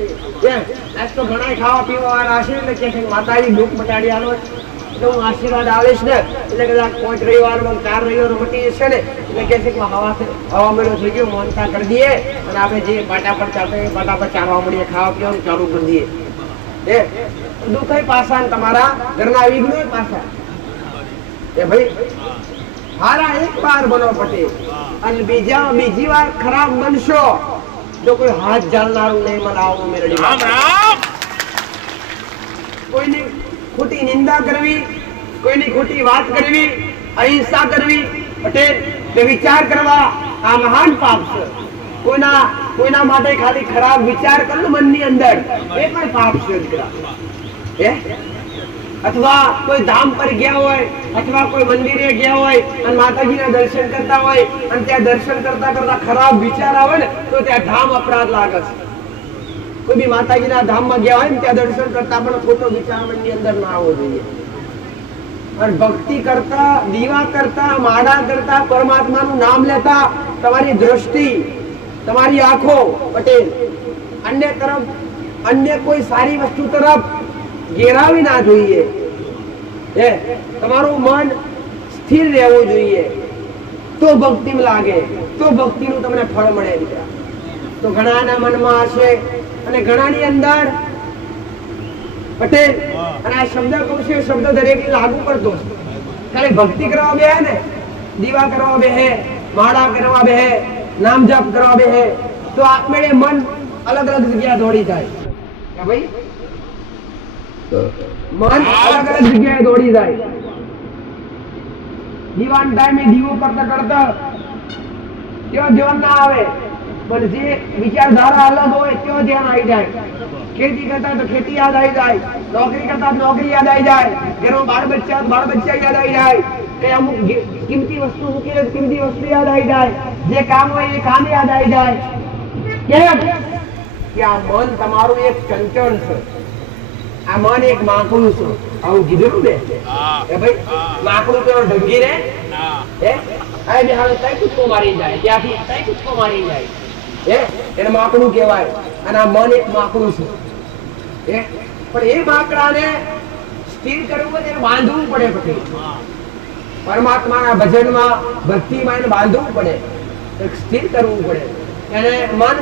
આજ તો ઘણા ખાવા પીવા વાળા હશે એટલે કે માતાજી દુઃખ મટાડી આલો એટલે હું આશીર્વાદ આવીશ ને એટલે કદાચ 5 રવિવારમાં 4 રવિવાર મટી જશે ને એટલે કે છે કે હવા મેળો થઈ ગયો, મોનતા કરી દઈએ અને આપણે જે પાટા પર ચાલતા એ પાટા પર ચાલવા મળીએ, ખાવા પીવાનું ચાલુ કરી દઈએ. દુઃખ પાસા તમારા ઘરના વિઘ્નો પાસા. એ ભાઈ હારા એક વાર બનો પટેલ અને બીજી વાર ખરાબ બનશો જો કોઈ હાથ જાણનારું નહીં મનાવો મેરડી. રામ રામ કોઈની ખોટી નિંદા કરવી, કોઈની ખોટી વાત કરવી, અહિંસા કરવી પટેલ, વિચાર કરવા આ મહાન પાપ છે. કોઈના માટે ખાલી ખરાબ વિચાર કરવું મનની અંદર એ પણ પાપ છે દીકરા. અથવા કોઈ ધામ પર ગયા હોય અથવા કોઈ મંદિરે ગયા હોય અને માતાજીના દર્શન કરતા હોય અને ત્યાં દર્શન કરતા કરતા ખરાબ વિચાર આવે ને તો ત્યાં ધામ અપરાધ લાગે છે. કોઈ બી માતાજીના ધામમાં ગયા હોય ને ત્યાં દર્શન કરતા પણ ખોટો વિચાર મનની અંદર ના આવવો જોઈએ. અને ભક્તિ કરતા, દીવા કરતા, માળા કરતા, પરમાત્માનું નામ લેતા તમારી દ્રષ્ટિ, તમારી આંખો પટેલ અન્ય કોઈ સારી વસ્તુ તરફ ઘેરાવી ના જોઈએ. તમારું મન સ્થિર રહેવું જોઈએ, તો ભક્તિમાં લાગે, તો ભક્તિનું તમને ફળ મળે. તો ઘણાના મનમાં હશે અને ઘણાની અંદર પટેલ, અને આ શબ્દ કહું છું, શબ્દ દરેક લાગુ પડતો છે. ખાલી ભક્તિ કરવા બે ને, દીવા કરવા બે, માળા કરવા બે, નામ જપ કરવા બે, તો આપમેળે મન અલગ અલગ જગ્યા દોડી જાય. ભાઈ મન અલગ અલગ જગ્યાએ દોડી જાય. દીવાન ટાઈમે દીવો કરતા કરતા તેઓ ધ્યાન ના આવે, પણ જે વિચારધારા અલગ હોય તેઓ ધ્યાન આવી જાય. ખેતી કરતા તો ખેતી યાદ આવી જાય, નોકરી કરતા નોકરી યાદ આવી જાય, ઘરમાં બાળ બચ્ચા યાદ આવી જાય, કે અમુક કિંમતી વસ્તુ મૂકી કિંમતી વસ્તુ યાદ આવી જાય, જે કામ હોય એ કામ યાદ આવી જાય. કેમ કે આ મન તમારું એક ચંચળ છે, આ મન એક માકડું છે. આવું કીધું ને કે ભાઈ માકડું તો ઢંગી રે, હવે તઈ કૂદકો મારી જાય, ત્યાંથી તઈ કૂદકો મારી જાય, એને માકડું કહેવાય. અને આ મન એક માકડું છે. પણ એ માકડાને સ્થિર કરવું હોય એને બાંધવું પડે. પછી પરમાત્માના ભજનમાં ભક્તિમાં એને બાંધવું પડે, સ્થિર કરવું પડે. એને મન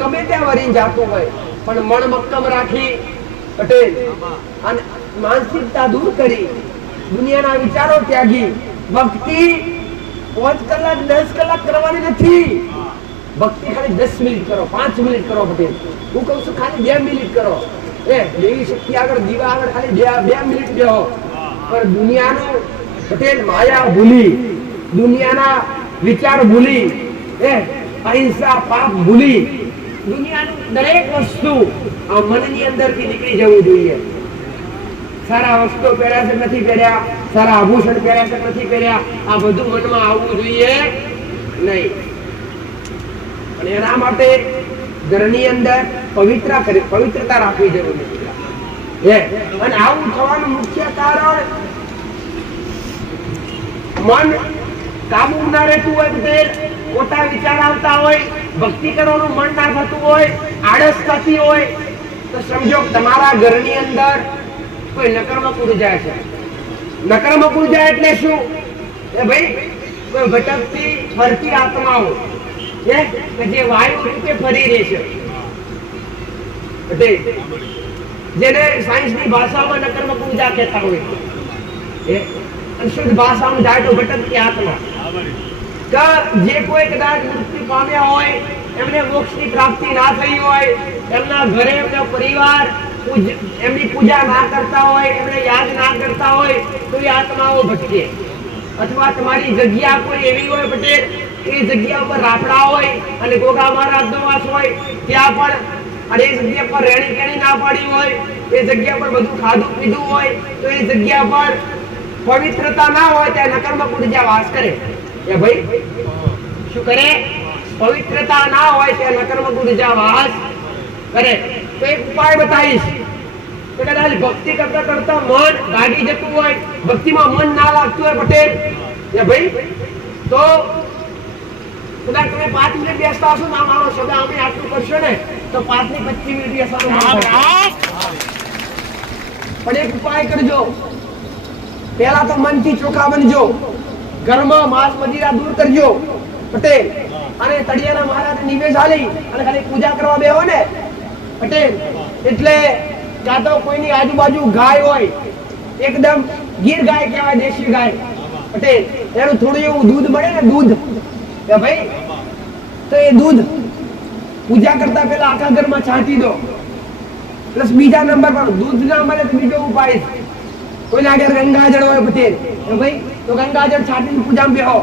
ગમે ત્યાં વરી જાતું હોય, પણ મન મક્કમ રાખી પટેલ અને માનસિકતા દૂર કરી, દુનિયાના વિચારો ત્યાગી, ભક્તિ 5 કલાક 10 કલાક કરવાની નથી. ભક્તિ ખાલી 10 મિનિટ કરો, 5 મિનિટ કરો પટેલ. હું કહું છું ખાલી 2 મિનિટ કરો. દેવી શક્તિ આગળ, દીવા આગળ ખાલી 2 મિનિટ બેહો. પણ દુનિયાનું પટેલ માયા ભૂલી, દુનિયાના વિચાર ભૂલી, અહિંસા પાપ ભૂલી, દુનિયાનું દરેક વસ્તુ આ મનની અંદરથી નીકળી જવું જોઈએ. સારા વસ્ત્રો પહેર્યા છે નથી પહેર્યા, સારા આભૂષણ પહેર્યા છે નથી પહેર્યા, આ બધું મનમાં આવવું જોઈએ નહીં. અને એના માટે ઘરની અંદર પવિત્રતા રાખવી જરૂરી છે. અને આવું થવાનું મુખ્ય કારણ મન કાબુ ના રહેતું હોય, ખોટા વિચાર આવતા હોય, ભક્તિ કરવાનું મન ના થતું હોય, આળસ થતી હોય, તો સમજો તમારા ઘરની અંદર કોઈ નકરમાં ઉર્જા છે. નકરમાં ઉર્જા એટલે શું? ભાઈ કોઈ ભટકતી ફરતી આત્માઓ કે જે વાયુ રૂપે ફરી રહી છે, જેને સાયન્સની ભાષામાં નકરમાં ઉર્જા કહેતા હોય, શુદ્ધ ભાષામાં જાય તો ભટકતી આત્મા. જે કોઈ કદાચ મૃત્યુ પામ્યા હોય, એમને મોક્ષની પ્રાપ્તિ ના થઈ હોય, એમના ઘરે એમનો પરિવાર એમની પૂજા ના કરતા હોય, એમને યાદ ના કરતા હોય, તો એ આત્માઓ ભટકે. અથવા તમારી જગ્યા કોઈ એવી હોય પટેલ, એ જગ્યા પર રાફડા હોય અને ગોગા મહારાજનો વાસ હોય, ત્યાં પણ અને એ જગ્યા પર રેણી કેણી ના પાડી હોય, એ જગ્યા પર બધું ખાધું પીધું હોય, તો એ જગ્યા પર પવિત્રતા ના હોય, ત્યાં નકર્મક ઉર્જા વાસ કરે. ભાઈ શું કરે? પવિત્રતા ના હોય ત્યાં નકર્મક ઉર્જા વાસ કરે. તો એક ઉપાય બતાવીશ. તો કદાચ ભક્તિ કરતા કરતા મન ભાગી જતું હોય, ભક્તિમાં મન ના લાગતું હોય પટેલ, ભાઈ તો કદાચ તમે 5 મિનિટ બેસતા હશો ના મારો શબ્દ અમે આટલું કરશો ને તો 5 થી 25 મિનિટ બેસવાનું. પણ એક ઉપાય કરજો. પહેલા તો મનથી ચોખ્ખા બનજો, ઘરમાં માંસ મદિરા દૂર કરજો પટેલ. અને તળિયાના મહારાજ નિવેશ આલી અને ખાલી પૂજા કરવા બેહો ને પટેલ, એટલે કાં તો કોઈની આજુબાજુ ગાય હોય, એકદમ ગીર ગાય કહેવાય, દેશી ગાય પટેલ, એનું થોડું એવું દૂધ મળે ને, દૂધ ભાઈ, તો એ દૂધ પૂજા કરતા પહેલા આખા ઘરમાં છાંટી દો. પ્લસ બીજા નંબર પર દૂધ ના મળે તો બીજો ઉપાય, કોઈના ઘેર ગંગાજળ હોય પટેલ, ભાઈ તો ગંગાજળ છાંટીને પૂજામાં બેહો.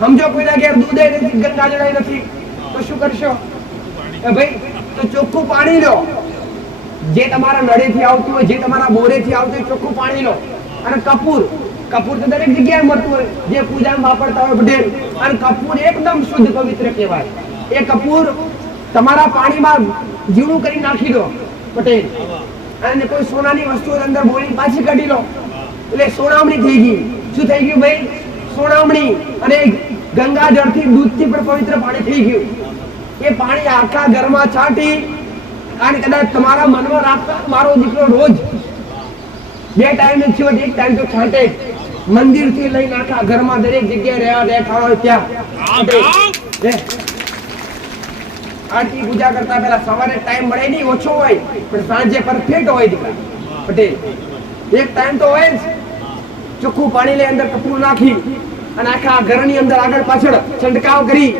સમજો કોઈના ઘેર દૂધ નથી, ગંગાજળ નથી, તો શું કરશો? ભાઈ તો ચોખ્ખું પાણી લો, જે તમારા નળેથી આવતું હોય, જે તમારા બોરેથી આવતું હોય, ચોખ્ખું પાણી લો. અને કપૂર તો દરેક જગ્યાએ મળતું હોય, જે પૂજામાં વાપરતા હોય પટેલ. અને કપૂર એકદમ શુદ્ધ પવિત્ર કહેવાય. એ કપૂર તમારા પાણીમાં જીવડું કરી નાખી દો પટેલ. અને કોઈ સોનાની વસ્તુ અંદર બોલી પાછી કાઢી લો, એટલે સોનામણી થઈ ગઈ. શું થઈ ગયું ભાઈ? સોનામણી. અને ગંગાજળથી દૂધથી પણ પવિત્ર પાણી થઈ ગયું. એ પાણી આખા ઘરમાં છાંટી અને કદાચ તમારા મનમાં રાખતા મારો દીકરો રોજ 2 ટાઈમે છેવટ 1 ટાઈમ તો છાંટે મંદિર થી લઈને આખા ઘરમાં દરેક જગ્યાએ રહેવા બેઠા હોય ત્યાં આરતી પૂજા કરતા પહેલા સવારે ટાઈમ મળે નહીં, ઓછો હોય પણ સાંજે પરફેક્ટ હોય દીકરા પટેલ. 1 ટાઈમ તો હોય જ. ચોખ્ખું પાણી લઈ અંદર કપૂર નાખી અને આખા ઘરની અંદર આગળ પાછળ છંટકાવ કરી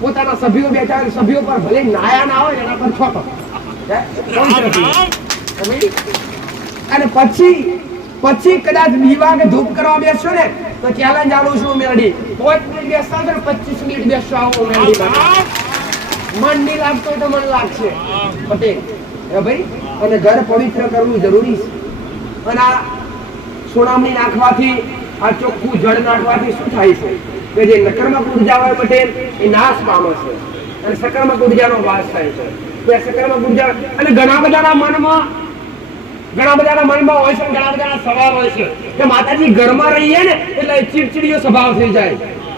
પોતાના સભ્યો બેઠા હોય સભ્યો પર ભલે નાયા ના હોય એના પર છોટો અને પછી કદાચ દીવા કે ધૂપ કરવા બેસશો ને તો ચેલેન્જ આલું છું મેરડી 5 મિનિટ બેસતા તો 25 મિનિટ બેસશો આવો મેરડી મન નહીં લાગતો તો મન લાગશે પટેલ હે ભાઈ. અને ઘર પવિત્ર કરવું જરૂરી છે. અને આ સોનામણી નાખવાથી આ ચોખ્ખું જળ નાખવાથી શું થાય છે કે જે નકર્મક ઉર્જા હોય પટેલ એ નાશ પામે છે અને સકર્મક ઉર્જાનો વાસ થાય છે. તો એ સકર્મક ઉર્જા અને ઘણા બધાના મનમાં હોય છે, ઘણા બધાના સ્વભાવ હોય છે કે માતાજી ઘરમાં રહીએ ને એટલે ચીડચીડીયો સ્વભાવ થઈ જાય,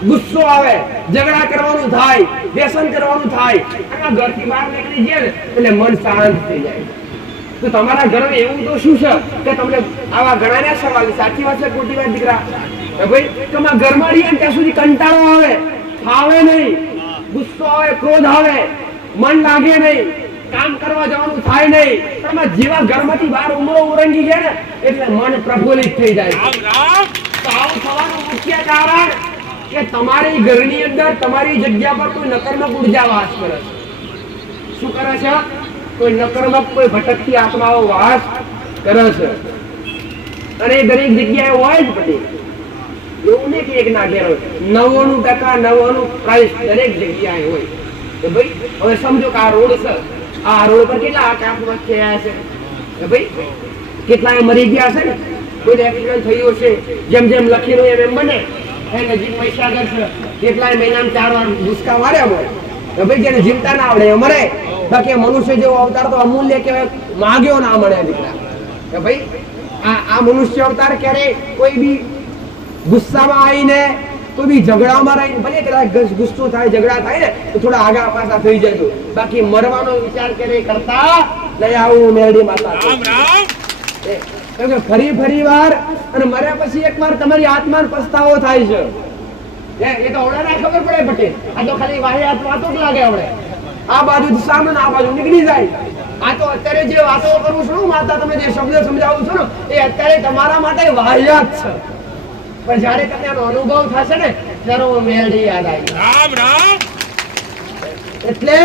ગુસ્સો આવે, ઝઘડા કરવાનું થાય, વ્યસન કરવાનું થાય અને ઘરથી બહાર નીકળી જાય ને એટલે મન શાંત થઈ જાય. તો તમારા ઘરમાં એવું તો શું છે કે તમને આવા ઘણા સવાલ, સાચી વાત છે ખોટી વાત દીકરા ભાઈ, તમારા ઘરમાં રહીએ ત્યાં સુધી કંટાળો આવે, ફાવે નહીં, ગુસ્સો આવે, ક્રોધ આવે, મન લાગે નહીં, કામ કરવા જવાનું થાય નહીં, પણ જેવા ઘરમાંથી બહાર ઉમળો ઉરંગી જાય ને એટલે મન પ્રફુલ્લિત થઈ જાય. તો આવું થવાનું મુખ્ય કારણ કે તમારી ઘરની અંદર તમારી જગ્યા પર કોઈ નકારાત્મક ઉર્જા વાસ કરે છે. શું કરે છે? કોઈ નકારાત્મક કોઈ ભટકતી આત્માઓ વાસ કરે છે અને દરેક જગ્યાએ હોય જ બધી. એવું નહીં કે એક ના ઘેર હોય, 99% દરેક જગ્યાએ હોય. તો ભાઈ હવે સમજો કે આ રોડ છે, આ રોડ પર કેટલા આકાશમાં થયા છે કે ભાઈ કેટલાય મરી ગયા છે ને, કોઈ એક્સિડન્ટ થયું છે, જેમ જેમ લખેલું એમ બને. એ નજીક મહીસાગર છે, કેટલાય મહિનામાં 4 વાર ભૂસકા માર્યા હોય કે ભાઈ જેને જીવતા ના આવડે એ મરે. બાકી મનુષ્ય જેવો અવતાર તો અમૂલ્ય કહેવાય, માગ્યો ના મળે દીકરા કે ભાઈ આ મનુષ્ય અવતાર ક્યારે કોઈ બી ગુસ્સામાં આવીને કોઈ બી ઝઘડામાં રહીને ભલે કદાચ ગુસ્સો થાય, ઝઘડા થાય ને તો થોડા આગા પાછા થઈ જજો, બાકી મરવાનો વિચાર ક્યારે કરતા નહીં. આવું મેરડી માતા ફરી વાર અને મર્યા પછી એકવાર તમારી આત્માને પસ્તાવો થાય છે. એ તો ઓળા ના ખબર પડે પટેલ, આ તો ખાલી વાહિયાત વાતો જ લાગે. આપણે આ બાજુ સામે આ બાજુ નીકળી જાય. આ તો અત્યારે જે વાતો કરું છું માતા, તમે જે શબ્દ સમજાવું છું ને એ અત્યારે તમારા માટે વાહિયાત છે, પણ જ્યારે તમને આનો અનુભવ થશે ને ત્યારે મેરડી યાદ આવી. રામ રામ. એટલે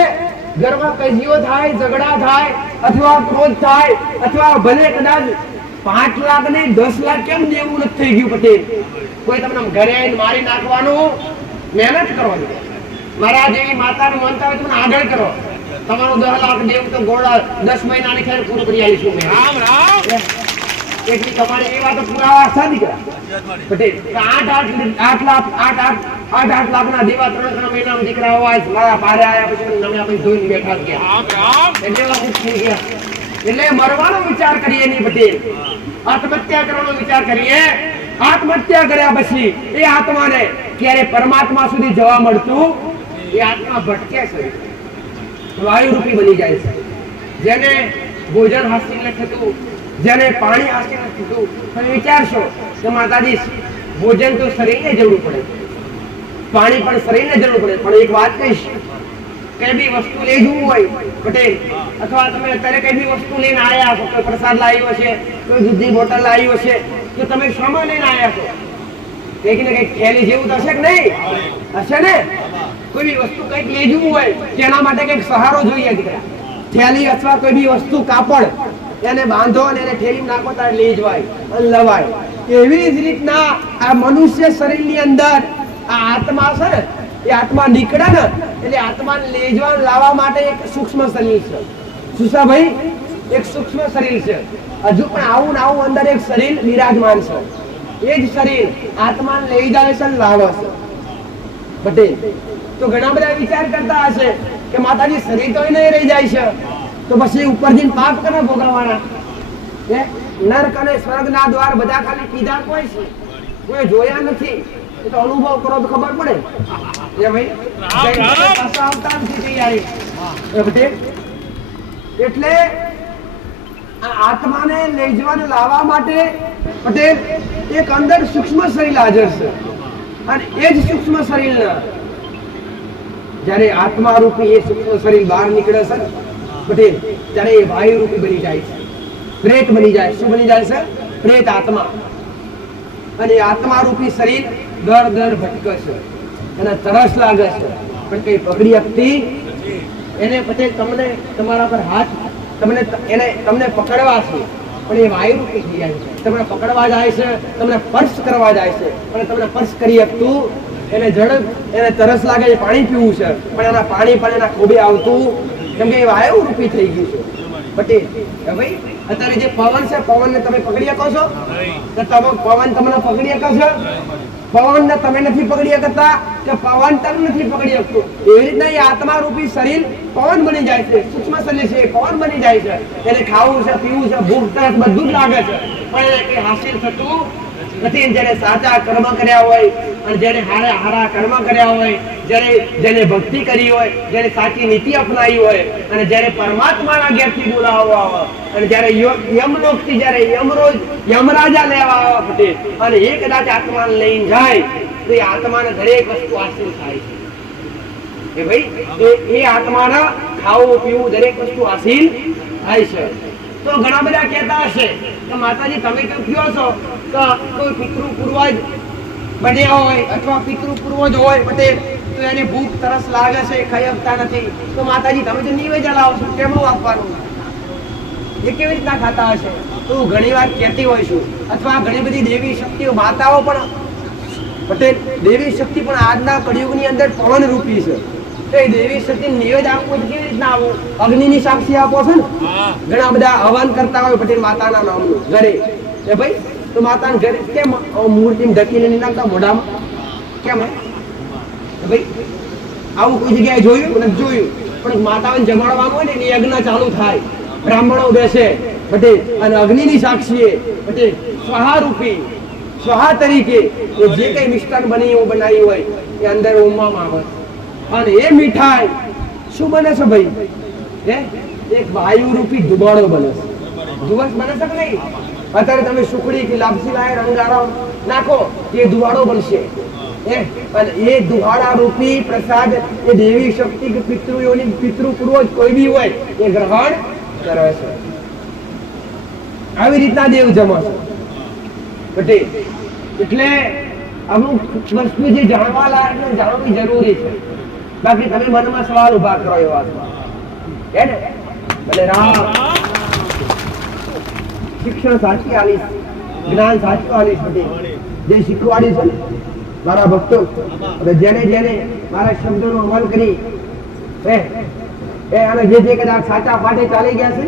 ઘરમાં કજીઓ થાય, ઝઘડા થાય અથવા ક્રોધ થાય અથવા ભલે કદાચ 5 લાખ ને 10 લાખ કેમ દેવું નથી થઈ ગયું પટેલ, કોઈ તમને ઘરે આવીને મારી નાખવાનું મહેનત કરવાની. મારા જેવી માતાનું માનતા હોય તમે આગળ કરો, તમારું 10 લાખ દેવું તો ગોળા 10 મહિનાની ખેર પૂરું કરી આવીશું. રામ રામ. એટલી તમારી એ વાતો પુરાવા સાદી કરા પટેલ. 8 લાખના દેવા 3 મહિનામાં દીકરા હોય મારા પારે આવ્યા પછી નમે આપણે ધોઈને બેઠા ગયા. એટલે મરવાનો વિચાર કરીએ નહીં પટેલ, આત્મહત્યા કરવાનો વિચાર કરીએ. આત્મહત્યા કર્યા પછી એ આત્માને ક્યારે પરમાત્મા સુધી જવા મળતું, એ આત્મા ભટકે છે, વાયુરૂપી બની જાય છે. જેને ભોજન હાસિલ નથી થતું, જેને પાણી હાસિલ નથી થતું, તમે વિચારશો કે માતાજી ભોજન તો શરીરને જરૂર પડે, પાણી પણ શરીરને જરૂર પડે, પણ એક વાત કહીશ, કઈ બી વસ્તુ લઈ જવું હોય પટેલ, અથવા તમે અત્યારે કઈ બી વસ્તુ લઈને આવ્યા છો, કોઈ પ્રસાદ લાવ્યો છે, કોઈ દૂધની બોટલ લાવ્યો છે, તો તમે સામાન લઈને આવ્યા છો, કંઈક ને કંઈક થેલી જેવું હશે કે નહીં? હશે ને? કોઈ બી વસ્તુ કંઈક લઈ જવું હોય તેના માટે કંઈક સહારો જોઈએ દીકરા. થેલી અથવા કોઈ બી વસ્તુ, કાપડ, એને બાંધો અને એને થેલીમાં નાખો ત્યારે લઈ જવાય અને લવાય. એવી જ રીતના આ મનુષ્ય શરીરની અંદર આ આત્મા છે ને, એ આત્મા નીકળે ને એટલે આત્માને લઈ જવા લાવવા માટે એક સૂક્ષ્મ શરીર છે. શું છે ભાઈ? એક સૂક્ષ્મ શરીર છે. હજુ પણ આવું ને આવું અંદર એક શરીર વિરાજમાન છે. એ જ શરીર આત્માને લઈ જાય છે, લાવે છે પટેલ. તો ઘણા બધા વિચાર કરતા હશે કે માતાજી શરીર તો નહીં રહી જાય છે, તો પછી ઉપરથી પાપ કરે ભોગવવાના. નરક અને સ્વર્ગના દ્વાર બધા ખાલી કીધા કોઈ છે, કોઈ જોયા નથી. એ તો અનુભવ કરો તો ખબર પડે. એ ભાઈ પાછા આવતા નથી તૈયારી. એટલે આ આત્માને લઈ જવાને લાવવા માટે પટેલ એક અંદર સૂક્ષ્મ શરીર હાજર છે અને એ જ સૂક્ષ્મ શરીરના જ્યારે આત્મા રૂપી એ સૂક્ષ્મ શરીર બહાર નીકળે છે પટેલ ત્યારે એ વાયુ રૂપી બની જાય છે, પ્રેત બની જાય. શું બની જાય છે? પ્રેત આત્મા. અને આત્મા રૂપી શરીર દર દર ભટકે છે, એને તરસ લાગે છે, પણ કઈ પકડી શકતી એને પટેલ તમને તમારા પર હાથ તમને પકડવા છે, પણ એ વાયુ રૂપી થઈ જાય છે. તમને પકડવા જાય છે, તમને સ્પર્શ કરવા જાય છે, પણ તમને સ્પર્શ કરી શકતું એને ઝડપ, એને તરસ લાગે છે, પાણી પીવું છે, પણ એના પાણી પણ એના ખોબે આવતું, કેમ કે એ વાયુ રૂપી થઈ ગયું છે. પટેલ ભાઈ અત્યારે જે પવન છે, પવનને તમે પકડી શકો છો? તો તમે પવન તમને પકડી શકો છો? પવનને તમે નથી પકડી શકતા કે પવન તમને નથી પકડી શકતું? એવી રીતના એ આત્મા રૂપી શરીર પવન બની જાય છે, સૂક્ષ્મ શરીર છે, પવન બની જાય છે. એને ખાવું છે, પીવું છે, ભૂખ તરસ બધું જ લાગે છે, પણ એને કઈ હાસિલ થતું નથી. જેને સાચા કર્મ કર્યા હોય અને જેને હારા કર્મ કર્યા હોય, જેને ભક્તિ કરી હોય, જેને સાચી નીતિ અપનાવી હોય અને જ્યારે પરમાત્માના ઘેરથી બોલાવવા આવે અને જ્યારે યમલોકથી જ્યારે યમરાજા લેવા આવે પટેલ અને એ કદાચ આત્માને લઈને જાય તો એ આત્માને દરેક વસ્તુ હાસિલ થાય છે. એ ભાઈ એ આત્માને ખાવું પીવું દરેક વસ્તુ હાસિલ થાય છે. તો ઘણા બધા કહેતા હશે કે માતાજી તમે તો કહો છો કે કોઈ પિતૃ પૂર્વજ બન્યા હોય અથવા પિતૃ પૂર્વજ હોય પટેલ તો એને ભૂખ તરસ લાગે છે, ખાઈ શકતા નથી, તો માતાજી તમે તો નિવેદન લાવો છો, કેમનું આપવાનું? એ કેવી રીતના ખાતા હશે? તો ઘણી વાર કહેતી હોય છું, અથવા ઘણી બધી દેવી શક્તિઓ માતાઓ પણ પટેલ દેવી શક્તિ પણ આજના કળિયુગની અંદર પવન રૂપી છે. તો એ દેવી શક્તિ નિવેદ આપવું કેવી રીતના આવું? અગ્નિની સાક્ષી આપો છો ને? ઘણા બધા હવન કરતા હોય પટેલ માતાના નામનું ઘરે. એ ભાઈ તો માતાના ઘરે કેમ મૂર્તિ ઢકીને નહીં નાખતા મોઢામાં? કેમ? ભાઈ આવું કોઈ જગ્યાએ જોયું નથી? જોયું. પણ માતાઓને જમાડવાનું હોય ને યજ્ઞ ચાલુ થાય, બ્રાહ્મણો બેસે પટેલ અને અગ્નિની સાક્ષીએ પટેલ સ્વાહા રૂપી સ્વાહા તરીકે જે કઈ મિષ્ટાન બનાવી હોય એ અંદર ઉમવામાં આવે અને એ મીઠાઈ શું બને છે ભાઈ? એક વાયુ રૂપી ધુમાડો બને છે. ધુવસ બને છે કે નહીં? અત્યારે તમે સુખડી કે લાપસી લાય રંગારો નાખો એ ધુવાડો બનશે. અને એ ધુવાડા રૂપી પ્રસાદ એ દેવી શક્તિ કે પિતૃઓની પિતૃ પૂર્વજ કોઈ બી હોય એ ગ્રહણ કરે છે. આવી રીતના દેવ જમા છે. એટલે અમુક વસ્તુ જે જાણવા લાયક જાણવી જરૂરી છે. બાકી તમે મનમાં સવાલ ઉભા કરો એવા હે ને ભલે રામ શિક્ષણ સાચી આલીશ, જ્ઞાન સાચું આલીશ પટેલ જે શીખવાડી છે મારા ભક્તો જેને મારા શબ્દોનો અમલ કરી અને જે કદાચ સાચા પાટે ચાલી ગયા છે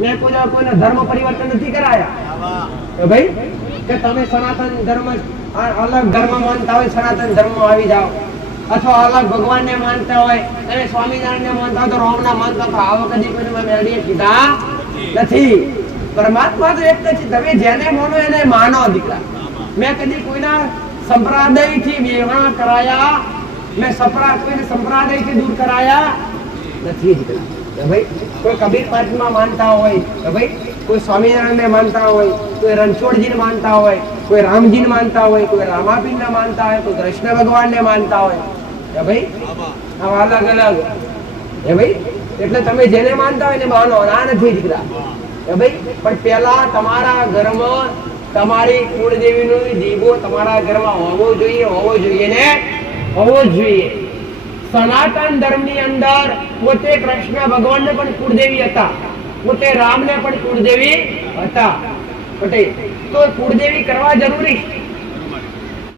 મેં કોઈના ધર્મ પરિવર્તન નથી કરાયા ભાઈ કે તમે સનાતન ધર્મ અલગ ધર્મ માનતા હોય સનાતન ધર્મ આવી જાઓ અથવા અલગ ભગવાનને માનતા હોય અને સ્વામિનારાયણને માનતા હોય તો રામના માનતા તો આવો કદી કોઈને મેળવીએ કીધા નથી. પરમાત્મા તો એક જ છે, તમે જેને માનો એને માનો દીકરા. મેં કદી કોઈના સંપ્રદાયથી વિવાહ કરાયા, મેં કોઈને સંપ્રદાયથી દૂર કરાયા નથી દીકરા. ભાઈ કોઈ કબીર પાંચમાં માનતા હોય ભાઈ, કોઈ સ્વામિનારાયણને માનતા હોય, કોઈ રણછોડજીને માનતા હોય, કોઈ રામજીને માનતા હોય, કોઈ રામાપીરને માનતા હોય, કોઈ કૃષ્ણ ભગવાનને માનતા હોય ભાઈ આવા અલગ અલગ ભાઈ. એટલે તમે જેને માનતા હોય એને માનો, ના નથી દીકરા ભાઈ. પણ પેલા તમારા ઘરમાં તમારી કુળદેવીનો દીવો તમારા ઘરમાં હોવો જોઈએ ને હોવો જોઈએ. સનાતન ધર્મની અંદર પોતે કૃષ્ણ ભગવાનને પણ કુળદેવી હતા, પોતે રામને પણ કુળદેવી હતા પટેલ. તો કુળદેવી કરવા જરૂરી